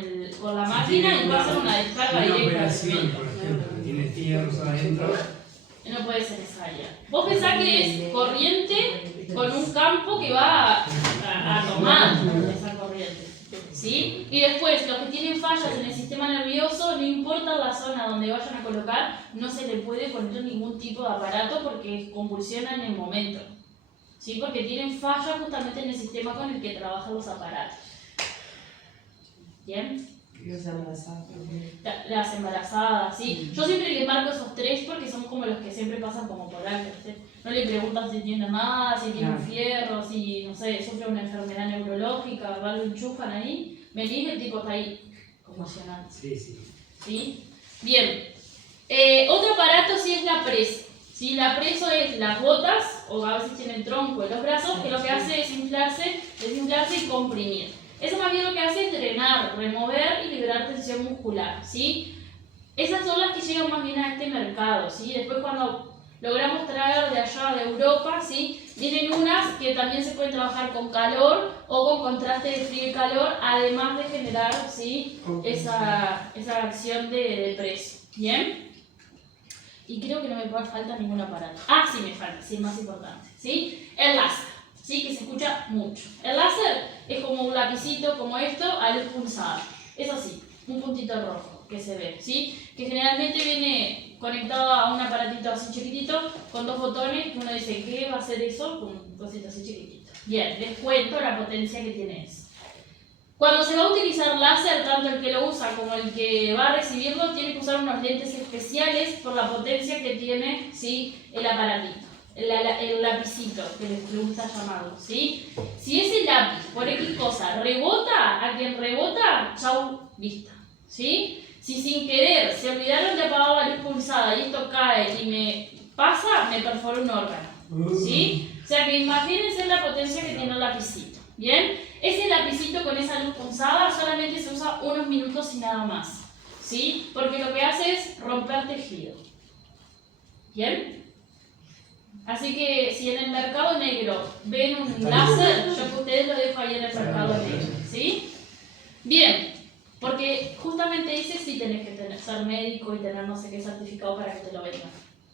la máquina y va a hacer una descarga directa. Una operación, por ejemplo, que tiene fierros adentro. No puede ser necesaria. Vos pensás que es corriente con un campo que va a tomar esa corriente, ¿sí? Y después, los que tienen fallas en el sistema nervioso, no importa la zona donde vayan a colocar, no se le puede poner ningún tipo de aparato porque convulsiona en el momento, ¿sí? Porque tienen fallas justamente en el sistema con el que trabajan los aparatos. ¿Bien? Las embarazadas, ¿sí? Yo siempre les marco esos 3 porque son como los que siempre pasan como por alto, ¿sí? No le preguntan si tienen nada, si tienen fierro, si, no sé, sufre una enfermedad neurológica, lo enchufan ahí, me elige, el tipo está ahí, conmocionante. ¿Sí? Bien. Otro aparato sí es la presa. ¿Sí? La presa es las botas, o a veces tiene el tronco en los brazos, que lo que hace es inflarse y comprimir. Eso más bien lo que hace es drenar, remover y liberar tensión muscular, ¿sí? Esas son las que llegan más bien a este mercado, ¿sí? Después cuando logramos traer de allá de Europa, ¿sí? Vienen unas que también se pueden trabajar con calor o con contraste de frío y calor, además de generar, ¿sí? esa acción de preso, ¿bien? Y creo que no me falta ningún aparato. Ah, sí me falta, sí, es más importante, ¿sí? El láser. ¿Sí? Que se escucha mucho. El láser es como un lapicito como esto a luz pulsada. Es así, un puntito rojo que se ve, ¿sí? Que generalmente viene conectado a un aparatito así chiquitito con 2 botones que uno dice, ¿qué va a hacer eso? Con un cosito así chiquitito. Bien, les cuento la potencia que tiene eso. Cuando se va a utilizar láser, tanto el que lo usa como el que va a recibirlo tiene que usar unos lentes especiales por la potencia que tiene, ¿sí? El aparatito. El lapicito, que les gusta llamarlo, ¿sí? Si ese lápiz, por X cosa, rebota, a quien rebota, chau, vista, ¿sí? Si sin querer se olvidaron de apagar la luz pulsada y esto cae y me pasa, me perfora un órgano, ¿sí? O sea que imagínense la potencia que tiene el lapicito, ¿bien? Ese lapicito con esa luz pulsada solamente se usa unos minutos y nada más, ¿sí? Porque lo que hace es romper tejido, ¿bien? Así que si en el mercado negro ven un láser, yo que ustedes lo dejo ahí en el mercado negro, ¿sí? Bien, porque justamente dice si tenés que ser médico y tener no sé qué certificado para que te lo vendan.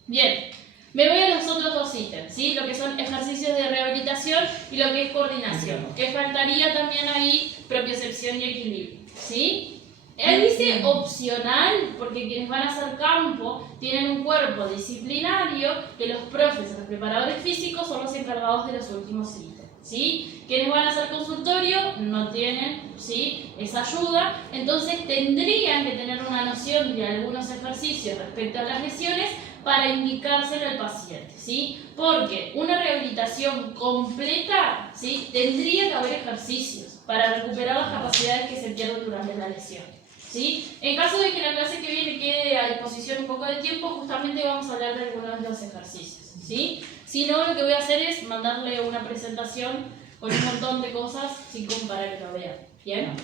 Bien, me voy a los otros 2 ítems, ¿sí? Lo que son ejercicios de rehabilitación y lo que es coordinación, que faltaría también ahí propiocepción y equilibrio, ¿sí? Él dice opcional porque quienes van a hacer campo tienen un cuerpo disciplinario que los profes, los preparadores físicos son los encargados de los últimos ítems, ¿sí? Quienes van a hacer consultorio no tienen, ¿sí? esa ayuda, entonces tendrían que tener una noción de algunos ejercicios respecto a las lesiones para indicárselo al paciente, ¿sí? Porque una rehabilitación completa, ¿sí? tendría que haber ejercicios para recuperar las capacidades que se pierden durante la lesión, ¿sí? En caso de que la clase que viene quede a disposición un poco de tiempo, justamente vamos a hablar de algunos de los ejercicios, ¿sí? Si no, lo que voy a hacer es mandarle una presentación con un montón de cosas, ¿sí? como para que lo vean, ¿bien?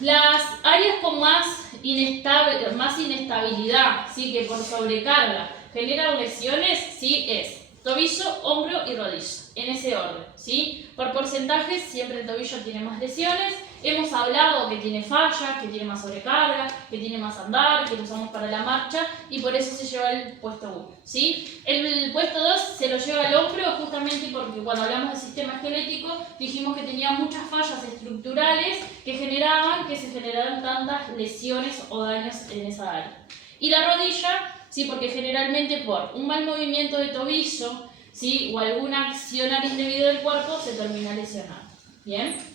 Las áreas con más inestabilidad, ¿sí? que por sobrecarga generan lesiones, ¿sí? es tobillo, hombro y rodilla, en ese orden, ¿sí? Por porcentajes, siempre el tobillo tiene más lesiones. Hemos hablado que tiene fallas, que tiene más sobrecarga, que tiene más andar, que lo usamos para la marcha y por eso se lleva el puesto 1, ¿sí? El puesto 2 se lo lleva el hombro justamente porque cuando hablamos de sistema esquelético dijimos que tenía muchas fallas estructurales que generaban que se generaran tantas lesiones o daños en esa área. Y la rodilla, sí, porque generalmente por un mal movimiento de tobillo, ¿sí? o algún accionar indebido del cuerpo se termina lesionando, ¿bien?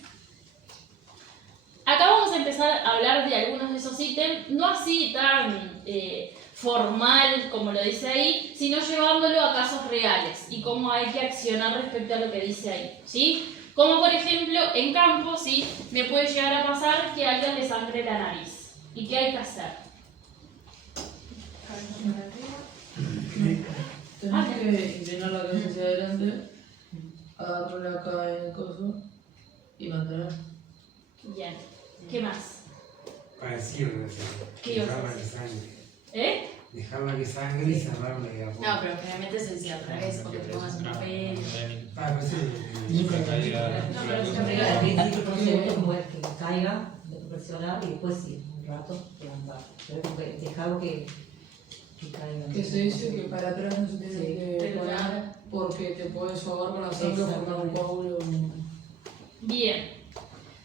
Acá vamos a empezar a hablar de algunos de esos ítems, no así tan formal, como lo dice ahí, sino llevándolo a casos reales y cómo hay que accionar respecto a lo que dice ahí, ¿sí? Como por ejemplo, en campo, ¿sí? Me puede llegar a pasar que a alguien le sangre la nariz. ¿Y qué hay que hacer? Tenés que inclinar la cabeza hacia adelante, agarrarla acá en el coso y mantener. Bien. ¿Qué más? Parecido, ¿no? ¿Qué ibas a Dejarla que hacer? sangre. Dejarla que sangre y cerrarla de a poco. No, pero generalmente es así al revés, o que te pongas un papel. Ah, pues sí. No, pero siempre Al principio el procedimiento es que caiga, presionar y después sí, un rato levantar. Pero como que dejarlo que caiga. Que se dice que para atrás no se tiene que Pero poner claro. porque te puedes ahogar con la sangre o formar un coágulo. Bien.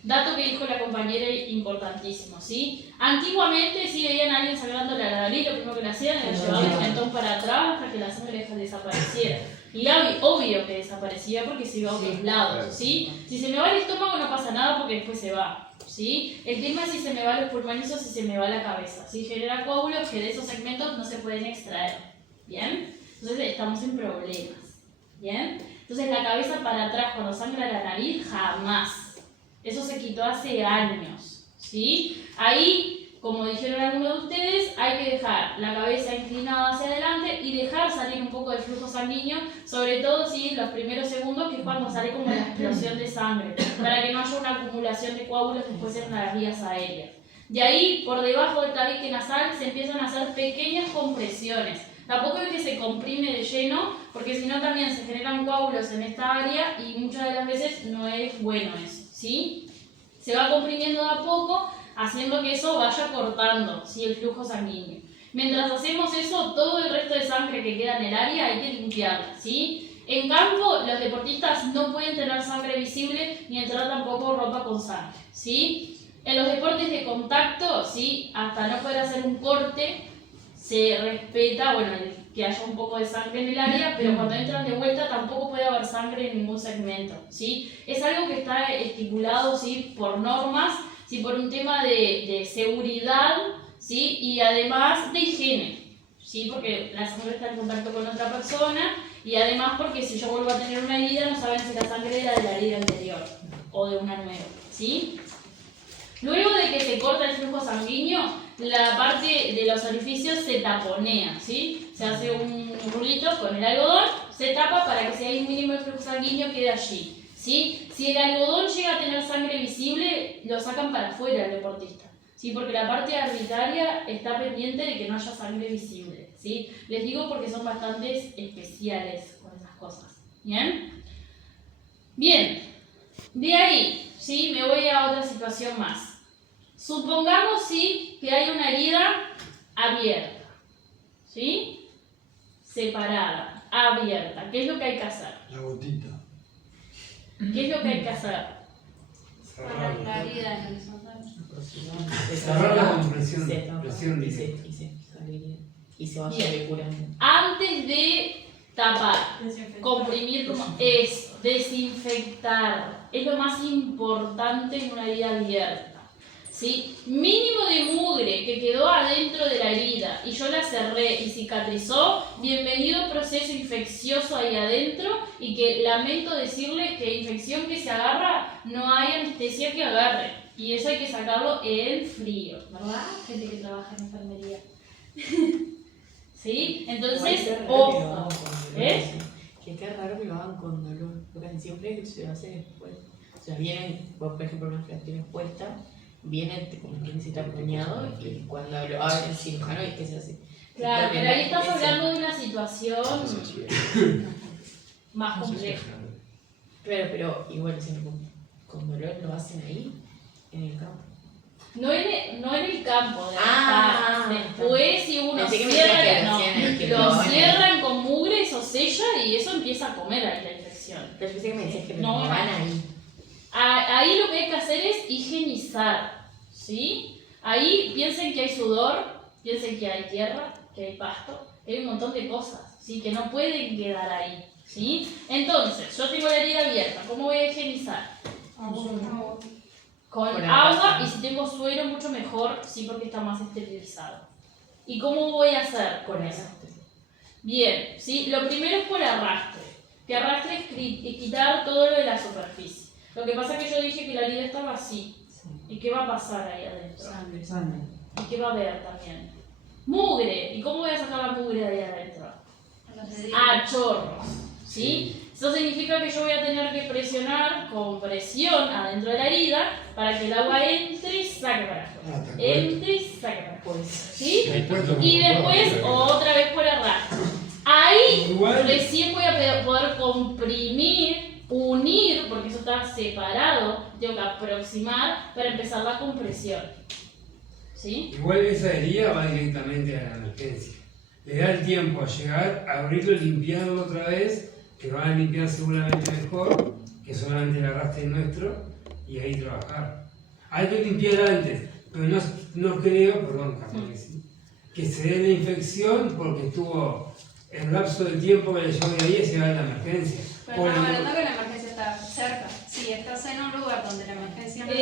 Dato que dijo la compañera importantísimo, ¿sí? Antiguamente, si veían a alguien sangrando la nariz, lo primero que le hacían era llevar el mentón para atrás hasta que la sangre desapareciera. Y obvio que desaparecía porque se iba a otros lados, ¿sí? Si se me va el estómago no pasa nada porque después se va, ¿sí? El tema es si se me va los pulmonizos, si se me va la cabeza, ¿sí? Genera coágulos que de esos segmentos no se pueden extraer, ¿bien? Entonces estamos en problemas, ¿bien? Entonces la cabeza para atrás cuando sangra la nariz, jamás. Eso se quitó hace años, ¿sí? Ahí, como dijeron algunos de ustedes, hay que dejar la cabeza inclinada hacia adelante y dejar salir un poco de flujo sanguíneo, sobre todo si los primeros segundos, que es cuando sale como la explosión de sangre, para que no haya una acumulación de coágulos después en las vías aéreas. De ahí, por debajo del tabique nasal, se empiezan a hacer pequeñas compresiones. Tampoco es que se comprime de lleno, porque si no también se generan coágulos en esta área y muchas de las veces no es bueno eso, ¿sí? Se va comprimiendo de a poco, haciendo que eso vaya cortando, ¿sí? El flujo sanguíneo. Mientras hacemos eso, todo el resto de sangre que queda en el área hay que limpiarla, ¿sí? En campo, los deportistas no pueden tener sangre visible ni entrar tampoco ropa con sangre, ¿sí? En los deportes de contacto, ¿sí? Hasta no poder hacer un corte, se respeta, bueno, que haya un poco de sangre en el área, pero cuando entran de vuelta tampoco puede haber sangre en ningún segmento, ¿sí? Es algo que está estipulado, ¿sí? Por normas, ¿sí? Por un tema de seguridad, ¿sí? Y además de higiene, ¿sí? Porque la sangre está en contacto con otra persona y además porque si yo vuelvo a tener una herida no saben si la sangre era de la herida anterior o de una nueva, ¿sí? Luego de que se corta el flujo sanguíneo, la parte de los orificios se taponea, ¿sí? Se hace un rulito con el algodón, se tapa para que si hay un mínimo de flujo sanguíneo quede allí, ¿sí? Si el algodón llega a tener sangre visible, lo sacan para afuera el deportista, ¿sí? Porque la parte arbitraria está pendiente de que no haya sangre visible, ¿sí? Les digo porque son bastante especiales con esas cosas, ¿bien? Bien, de ahí, ¿sí? Me voy a otra situación más. Supongamos, sí, que hay una herida abierta, ¿sí? Separada, abierta. ¿Qué es lo que hay que hacer? La gotita. ¿Qué es lo que hay que hacer? Para la herida en horizontal. Cerrarla con presión directa. Y se va Bien. curando. Antes de tapar, comprimir, como es desinfectar. Es lo más importante en una herida abierta. ¿Sí? Mínimo de mugre que quedó adentro de la herida y yo la cerré y cicatrizó, bienvenido proceso infeccioso ahí adentro y que lamento decirles que infección que se agarra no hay anestesia que agarre y eso hay que sacarlo en frío, ¿verdad? Gente que trabaja en enfermería. ¿Sí? Entonces, ojo. ¿Eh? Que qué raro que lo hagan con dolor, porque siempre se hace después. O sea, vienen, vos por ejemplo, una fractura expuesta, viene como quien se está apuñado y cuando lo abre el cirujano es que se hace. Claro, pero ahí estás hablando de una situación más compleja. Claro, pero igual siempre con dolor lo hacen ahí, en el campo. No en el campo, Ah, después si uno pensé que me cierra, decías que no, hacían el que lo lo cierran con mugre, eso sella y eso empieza a comer ahí la infección. Pero pensé que me decías que No, lo van ahí. Ahí lo que hay que hacer es higienizar, ¿sí? Ahí piensen que hay sudor, piensen que hay tierra, que hay pasto, hay un montón de cosas, ¿sí? Que no pueden quedar ahí, ¿sí? Entonces, yo tengo la herida abierta, ¿cómo voy a higienizar? Con agua y si tengo suero mucho mejor, sí, porque está más esterilizado. ¿Y cómo voy a hacer con eso? Bien, ¿sí? Lo primero es por arrastre. Que arrastre es quitar todo lo de la superficie. Lo que pasa es que yo dije que la herida estaba así. ¿Y qué va a pasar ahí adentro? Sangre. ¿Y qué va a haber también? Mugre. ¿Y cómo voy a sacar la mugre de ahí adentro? A chorros. ¿Sí? Eso significa que yo voy a tener que presionar con presión adentro de la herida para que el agua entre y saque para afuera. Entre y saque para afuera. ¿Sí? Y después otra vez por arrastre. Ahí recién voy a poder comprimir, unir, porque eso está separado, tengo que aproximar para empezar la compresión. ¿Sí? Igual esa herida va directamente a la emergencia. Le da el tiempo a llegar, a abrirlo, limpiarlo otra vez, que van a limpiar seguramente mejor que solamente el arrastre nuestro, y ahí trabajar. Hay que limpiar antes, pero no creo, perdón, que se dé la infección porque estuvo el lapso de tiempo que le llevó de ahí a llegar a la emergencia. Pero estamos hablando que la emergencia está cerca. Si estás en un lugar donde la emergencia no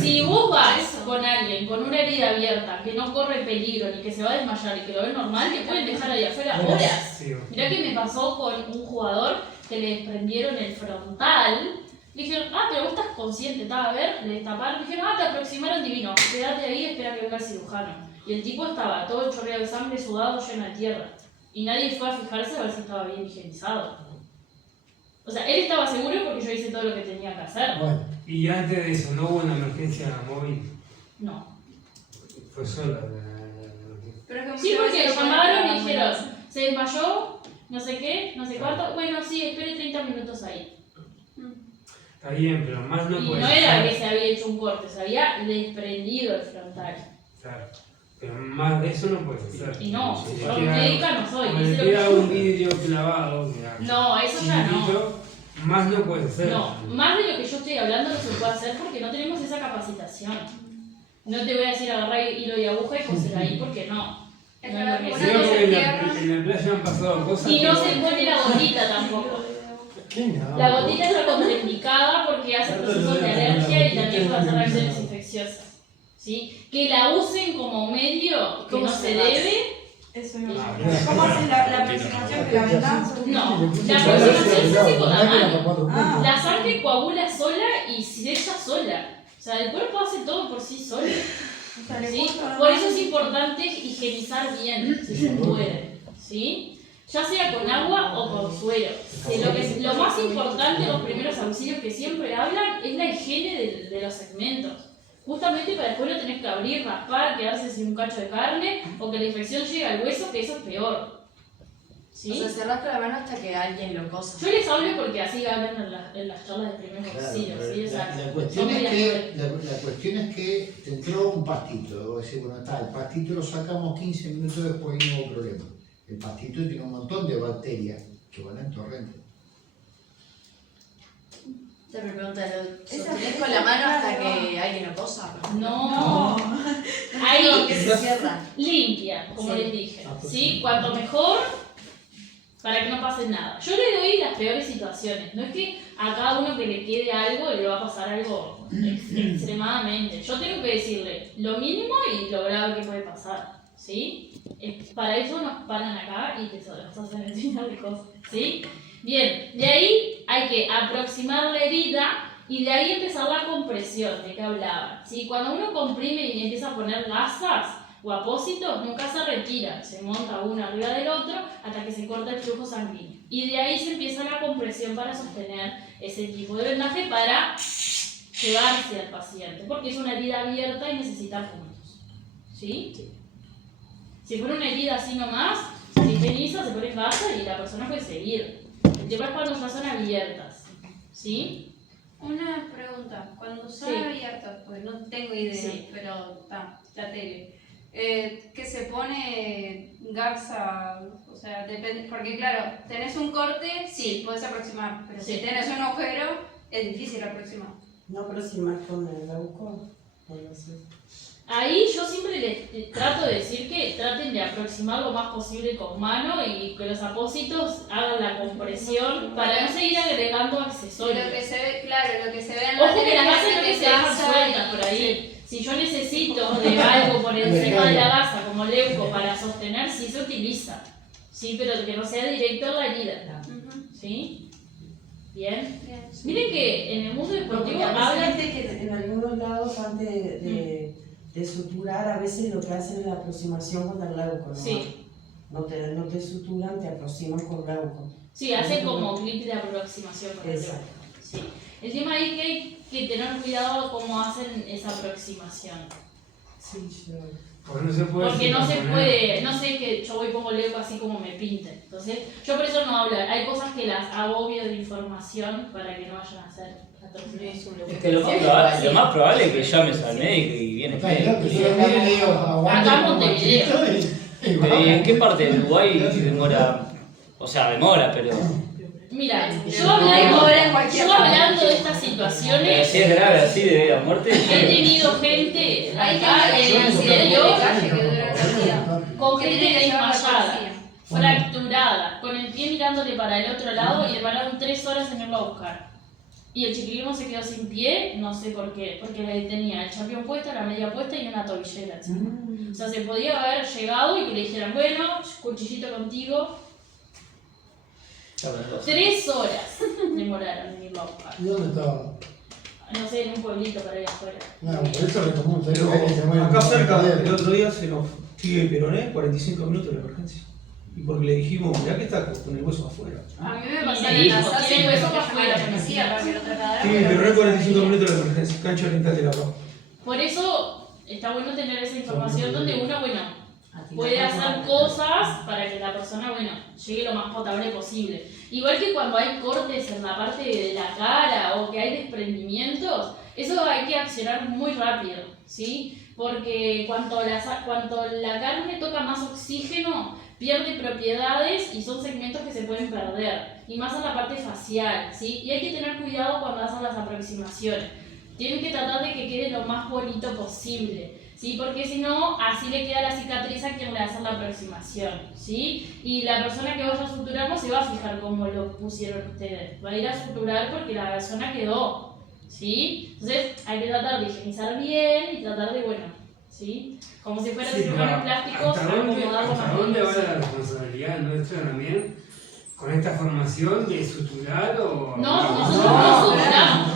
si vos vas con alguien con una herida abierta que no corre peligro ni que se va a desmayar y que lo ve normal, te pueden dejar ahí afuera horas. Mirá que me pasó con un jugador que le desprendieron el frontal. Le dijeron, pero vos estás consciente, estaba a ver, le destaparon, le dijeron, te aproximaron divino, quédate ahí, espera que venga el cirujano. Y el tipo estaba todo chorreado de sangre, sudado, lleno de tierra. Y nadie fue a fijarse a ver si estaba bien higienizado. O sea, él estaba seguro porque yo hice todo lo que tenía que hacer. Bueno. Y antes de eso, ¿no hubo una emergencia móvil? No. Fue sola Sí, porque lo llamaron y dijeron, se desmayó, no sé qué, no sé cuánto. Bueno, sí, espere 30 minutos ahí. Está bien, pero más no y puede no ser. era que se había hecho un corte, se había desprendido el frontal. Claro. Pero más de eso no puede ser. Y no, Si yo le queda- médica no soy. como hice le lo que queda yo- un vidrio clavado, No, eso ya no. chiquitito, más no puede ser. No, más de lo que yo estoy hablando no se puede hacer porque no tenemos esa capacitación. No te voy a decir agarrar hilo y aguja y coser ahí porque no. No es lo que Creo se que en la playa han pasado cosas. Y no que- se pone la gotita tampoco. La gotita está contraindicada porque hace procesos de alergia y también puede hacer reacciones infecciosas. ¿Sí? Que la usen como medio que no se debe. Eso no. ¿Cómo hacen la aproximación que la vendamos? No, la aproximación se hace con la mano. La sangre coagula sola y se echa sola. O sea, el cuerpo hace todo por sí solo. ¿Sí? Por eso es importante higienizar bien, si se puede. ¿Sí? Ya sea con agua o con suero. Lo más importante, los primeros auxilios que siempre hablan, es la higiene de los segmentos. Justamente para después no tenés que abrir, raspar, quedarse sin un cacho de carne o que la infección llegue al hueso, que eso es peor. ¿Sí? O sea, se rasca la mano hasta que alguien lo cosa. Yo les hablo porque así hablan en las charlas de primeros auxilios. ¿Sí? O sea, La cuestión son es medias- la cuestión es que te entró un pastito. Vos decís, bueno, el pastito lo sacamos 15 minutos después y no hubo problema. El pastito tiene un montón de bacterias que van en torrente. Te pregunta, ¿lo sostenés con la mano hasta que alguien lo cosa? No. Ahí que se cierra. limpia, como Sí. les dije. ¿Sí? Cuanto mejor, para que no pase nada. Yo le doy las peores situaciones. No es que a cada uno que le quede algo le va a pasar algo extremadamente. Yo tengo que decirle lo mínimo y lo grave que puede pasar. ¿Sí? Para eso nos paran acá y te hacen enseñar de cosas. ¿Sí? Bien, de ahí hay que aproximar la herida y de ahí empezar la compresión de que hablaba. ¿Sí? Cuando uno comprime y empieza a poner gasas o apósitos, nunca se retira, se monta uno arriba del otro hasta que se corta el flujo sanguíneo. Y de ahí se empieza la compresión para sostener ese tipo de vendaje para llevarse al paciente, porque es una herida abierta y necesita puntos. ¿Sí? Si fuera una herida así nomás, se higieniza, se pone gasa y la persona puede seguir. El tema es cuando ya son abiertas. ¿Sí? Una pregunta, cuando son Sí. abiertas, pues no tengo idea, Sí. pero está, la tele. Que se pone garza, o sea, depende, porque claro, tenés un corte, sí, podés aproximar, pero Sí. si tenés un agujero, es difícil aproximar. No aproximar con el AUCO. No sé. Ahí yo siempre les trato de decir que traten de aproximar lo más posible con mano y que los apósitos hagan la compresión para no seguir agregando accesorios. Lo que se ve, claro, lo que se ve en la Ojo que tele las es bases no que se dejan gasa sueltas y- por ahí. Si yo necesito de algo por encima de la gasa, como leuco, para sostener, sí se utiliza. Sí, pero que no sea directo en la herida. ¿Sí? ¿Bien? Miren que en el mundo deportivo Porque a veces hablan... viste que en algunos lados antes de suturar, a veces lo que hacen es la aproximación con el glauco, ¿no? Sí. No te suturan, te aproximan con glauco. Sí, hacen como clip de aproximación con el Exacto. leuco. Sí. El tema ahí es que hay que tener cuidado cómo hacen esa aproximación. Sí, yo... Porque no se puede. Porque no se superponer. puede, no sé que yo voy y pongo leuco así como me pinte. Entonces, yo por eso no hablo. Hay cosas que las agobio de información para que no vayan a hacer atrocidades. Es que lo más probable es que llames al médico y viene Está bien, médico. que yo mire y le digo, aguante Acá en como Montevideo. machito y Pero ¿y en qué parte de Uruguay demora? O sea, demora, pero Mira, Demora en cualquier yo hablando de estas situaciones, si es grave así de vida o muerte. he tenido gente Hay acá gente en que el tiene interior de calle que dura cantidad. con Que gente tiene que llevar la desmayada, policía. fracturada, con el pie mirándole para el otro lado y demoraron 3 horas en irlo a buscar. Y el chiquilino se quedó sin pie, no sé por qué, porque le tenía el champión puesto, la media puesta y una tobillera encima. O sea, se podía haber llegado y que le dijeran, bueno, cuchillito contigo. 3 horas demoraron en irlo a buscar. ¿Y dónde estaba? No sé, en un pueblito para ir afuera. No, por eso es común. Pero acá cerca, el otro día se nos sigue Peroné, 45 minutos de emergencia. Y porque le dijimos, mirá que está con el hueso afuera. A mí me Y pasó le en dijo, la casa tiene y hueso hueso para afuera, afuera, policía para que lo trasladara. Sí, Peroné, 45 minutos de emergencia, cancha oriental de la Paz. Por eso está bueno tener esa información donde uno, bueno, puede hacer cosas para que la persona, bueno, llegue lo más potable posible. Igual que cuando hay cortes en la parte de la cara o que hay desprendimientos, eso hay que accionar muy rápido, ¿sí? Porque cuanto la carne toca más oxígeno, pierde propiedades y son segmentos que se pueden perder. Y más en la parte facial, ¿sí? Y hay que tener cuidado cuando hacen las aproximaciones. Tienen que tratar de que quede lo más bonito posible, ¿sí? Porque si no, así le queda la cicatriz a quien le hace la aproximación, ¿sí? Y la persona que vaya a suturar no se va a fijar cómo lo pusieron ustedes. Va a ir a suturar porque la persona quedó, ¿sí? Entonces hay que tratar de higienizar bien y tratar de, bueno, ¿sí? Como si fueran cirujanos plásticos, acomodarlo ¿Hasta más dónde bien va la posible. responsabilidad nuestra también con esta formación de suturar o...? No, nosotros no suturamos.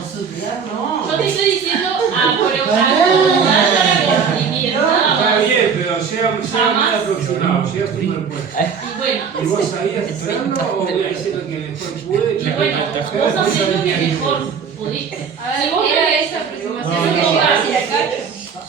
No. Yo te estoy diciendo acomodar para comprimir, nada Está más. bien, pero llega muy Jamás. aproximado, llega superpuesto. Y bueno, ¿Y vos sabías suturarlo o hice lo que mejor pude? y bueno, vos hacés lo que mejor pudiste. A ver, Si vos era querés- esa aproximación No, que no, llegaba no. hacia acá.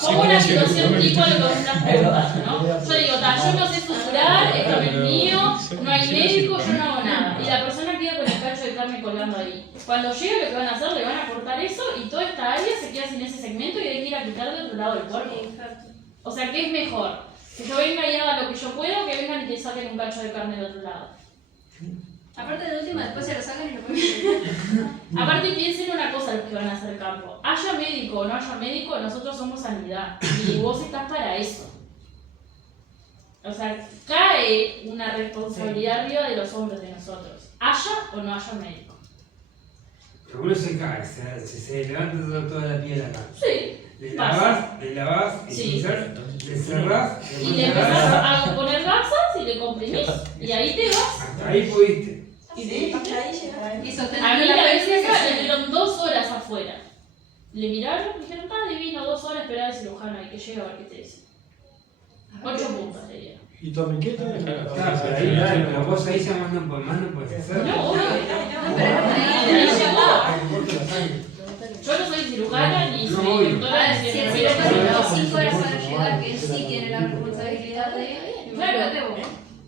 Como una situación tipo lo que vos estás preguntando, ¿no? Yo digo, yo no sé suturar, esto no es mío, no hay médico, yo no hago nada. Y la persona queda con el cacho de carne colgando ahí. Cuando llega, lo que van a hacer, le van a cortar eso y toda esta área se queda sin ese segmento y hay que ir a quitar de otro lado del cuerpo. O sea, ¿qué es mejor? Que yo venga y haga lo que yo puedo, o que vengan y te saquen un cacho de carne del otro lado. Aparte de última, después se lo sacan y lo ponen. Aparte piensen una cosa los que van a hacer campo. Haya médico o no haya médico, nosotros somos sanidad. Y vos estás para eso. O sea, cae una responsabilidad arriba de los hombros de nosotros. Haya o no haya médico. Pero uno se cae, se levanta toda la piel acá. Sí. Le pasa. lavas, Sí. le cerrás, Y le empezás a poner gasas y le comprimís. Y ahí te vas. hasta ahí pudiste. Sí, hasta ahí llegaron. Y A sosteniendo mí la la cabeza veces que le dieron 2 horas afuera. Le miraron, me dijeron, está divino, 2 horas, esperá al cirujano ahí que llegue a ver qué te dice. 8 puntos le dieron. ¿Y tu amiguete? Está, pero ahí, claro, pero vos ahí llamando por más no puedes hacer. No, obvio. No, pero Ahí ahí llegó. Yo no soy cirujana ni soy obvio. doctora Si ni el enfermera. cirujano tiene 5 horas para llegar, que él sí tiene la responsabilidad de. Claro. Imagínate vos.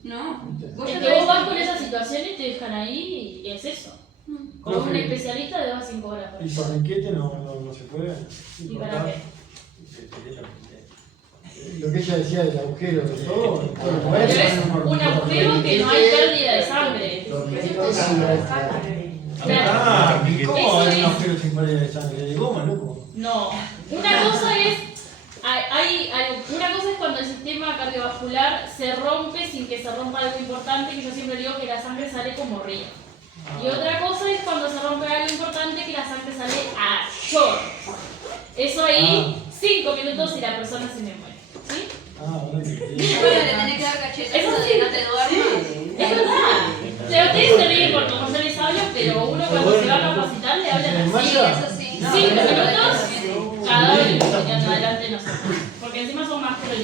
No. Vos Es ya que sabés vos vas con esa situación y te dejan ahí y es eso. Como un especialista de 2 a 5 horas. ¿Y tu amiguete no se puede? ¿Y para qué? Lo que ella decía del agujero, de todo. Pero es un agujero que no hay pérdida de sangre. Ah, ¿cómo Eso hay un es- agujero sin pérdida de sangre? ¿De goma, loco? No. Una cosa es. Una cosa es cuando el sistema cardiovascular se rompe sin que se rompa algo importante, que yo siempre digo que la sangre sale como río. Y otra cosa es cuando se rompe algo importante que la sangre sale a chorro. Eso ahí sí 5 minutos y la persona se me muere. ¿Sí? Bueno, le tenés que dar cachetazo de no te duermas. Es verdad. O sea, ustedes se ríen por como ser sabios, pero uno cuando se va a capacitar le hablan así. Sí, eso sí. 5 minutos, cada uno en adelante nosotros. Porque encima son más que los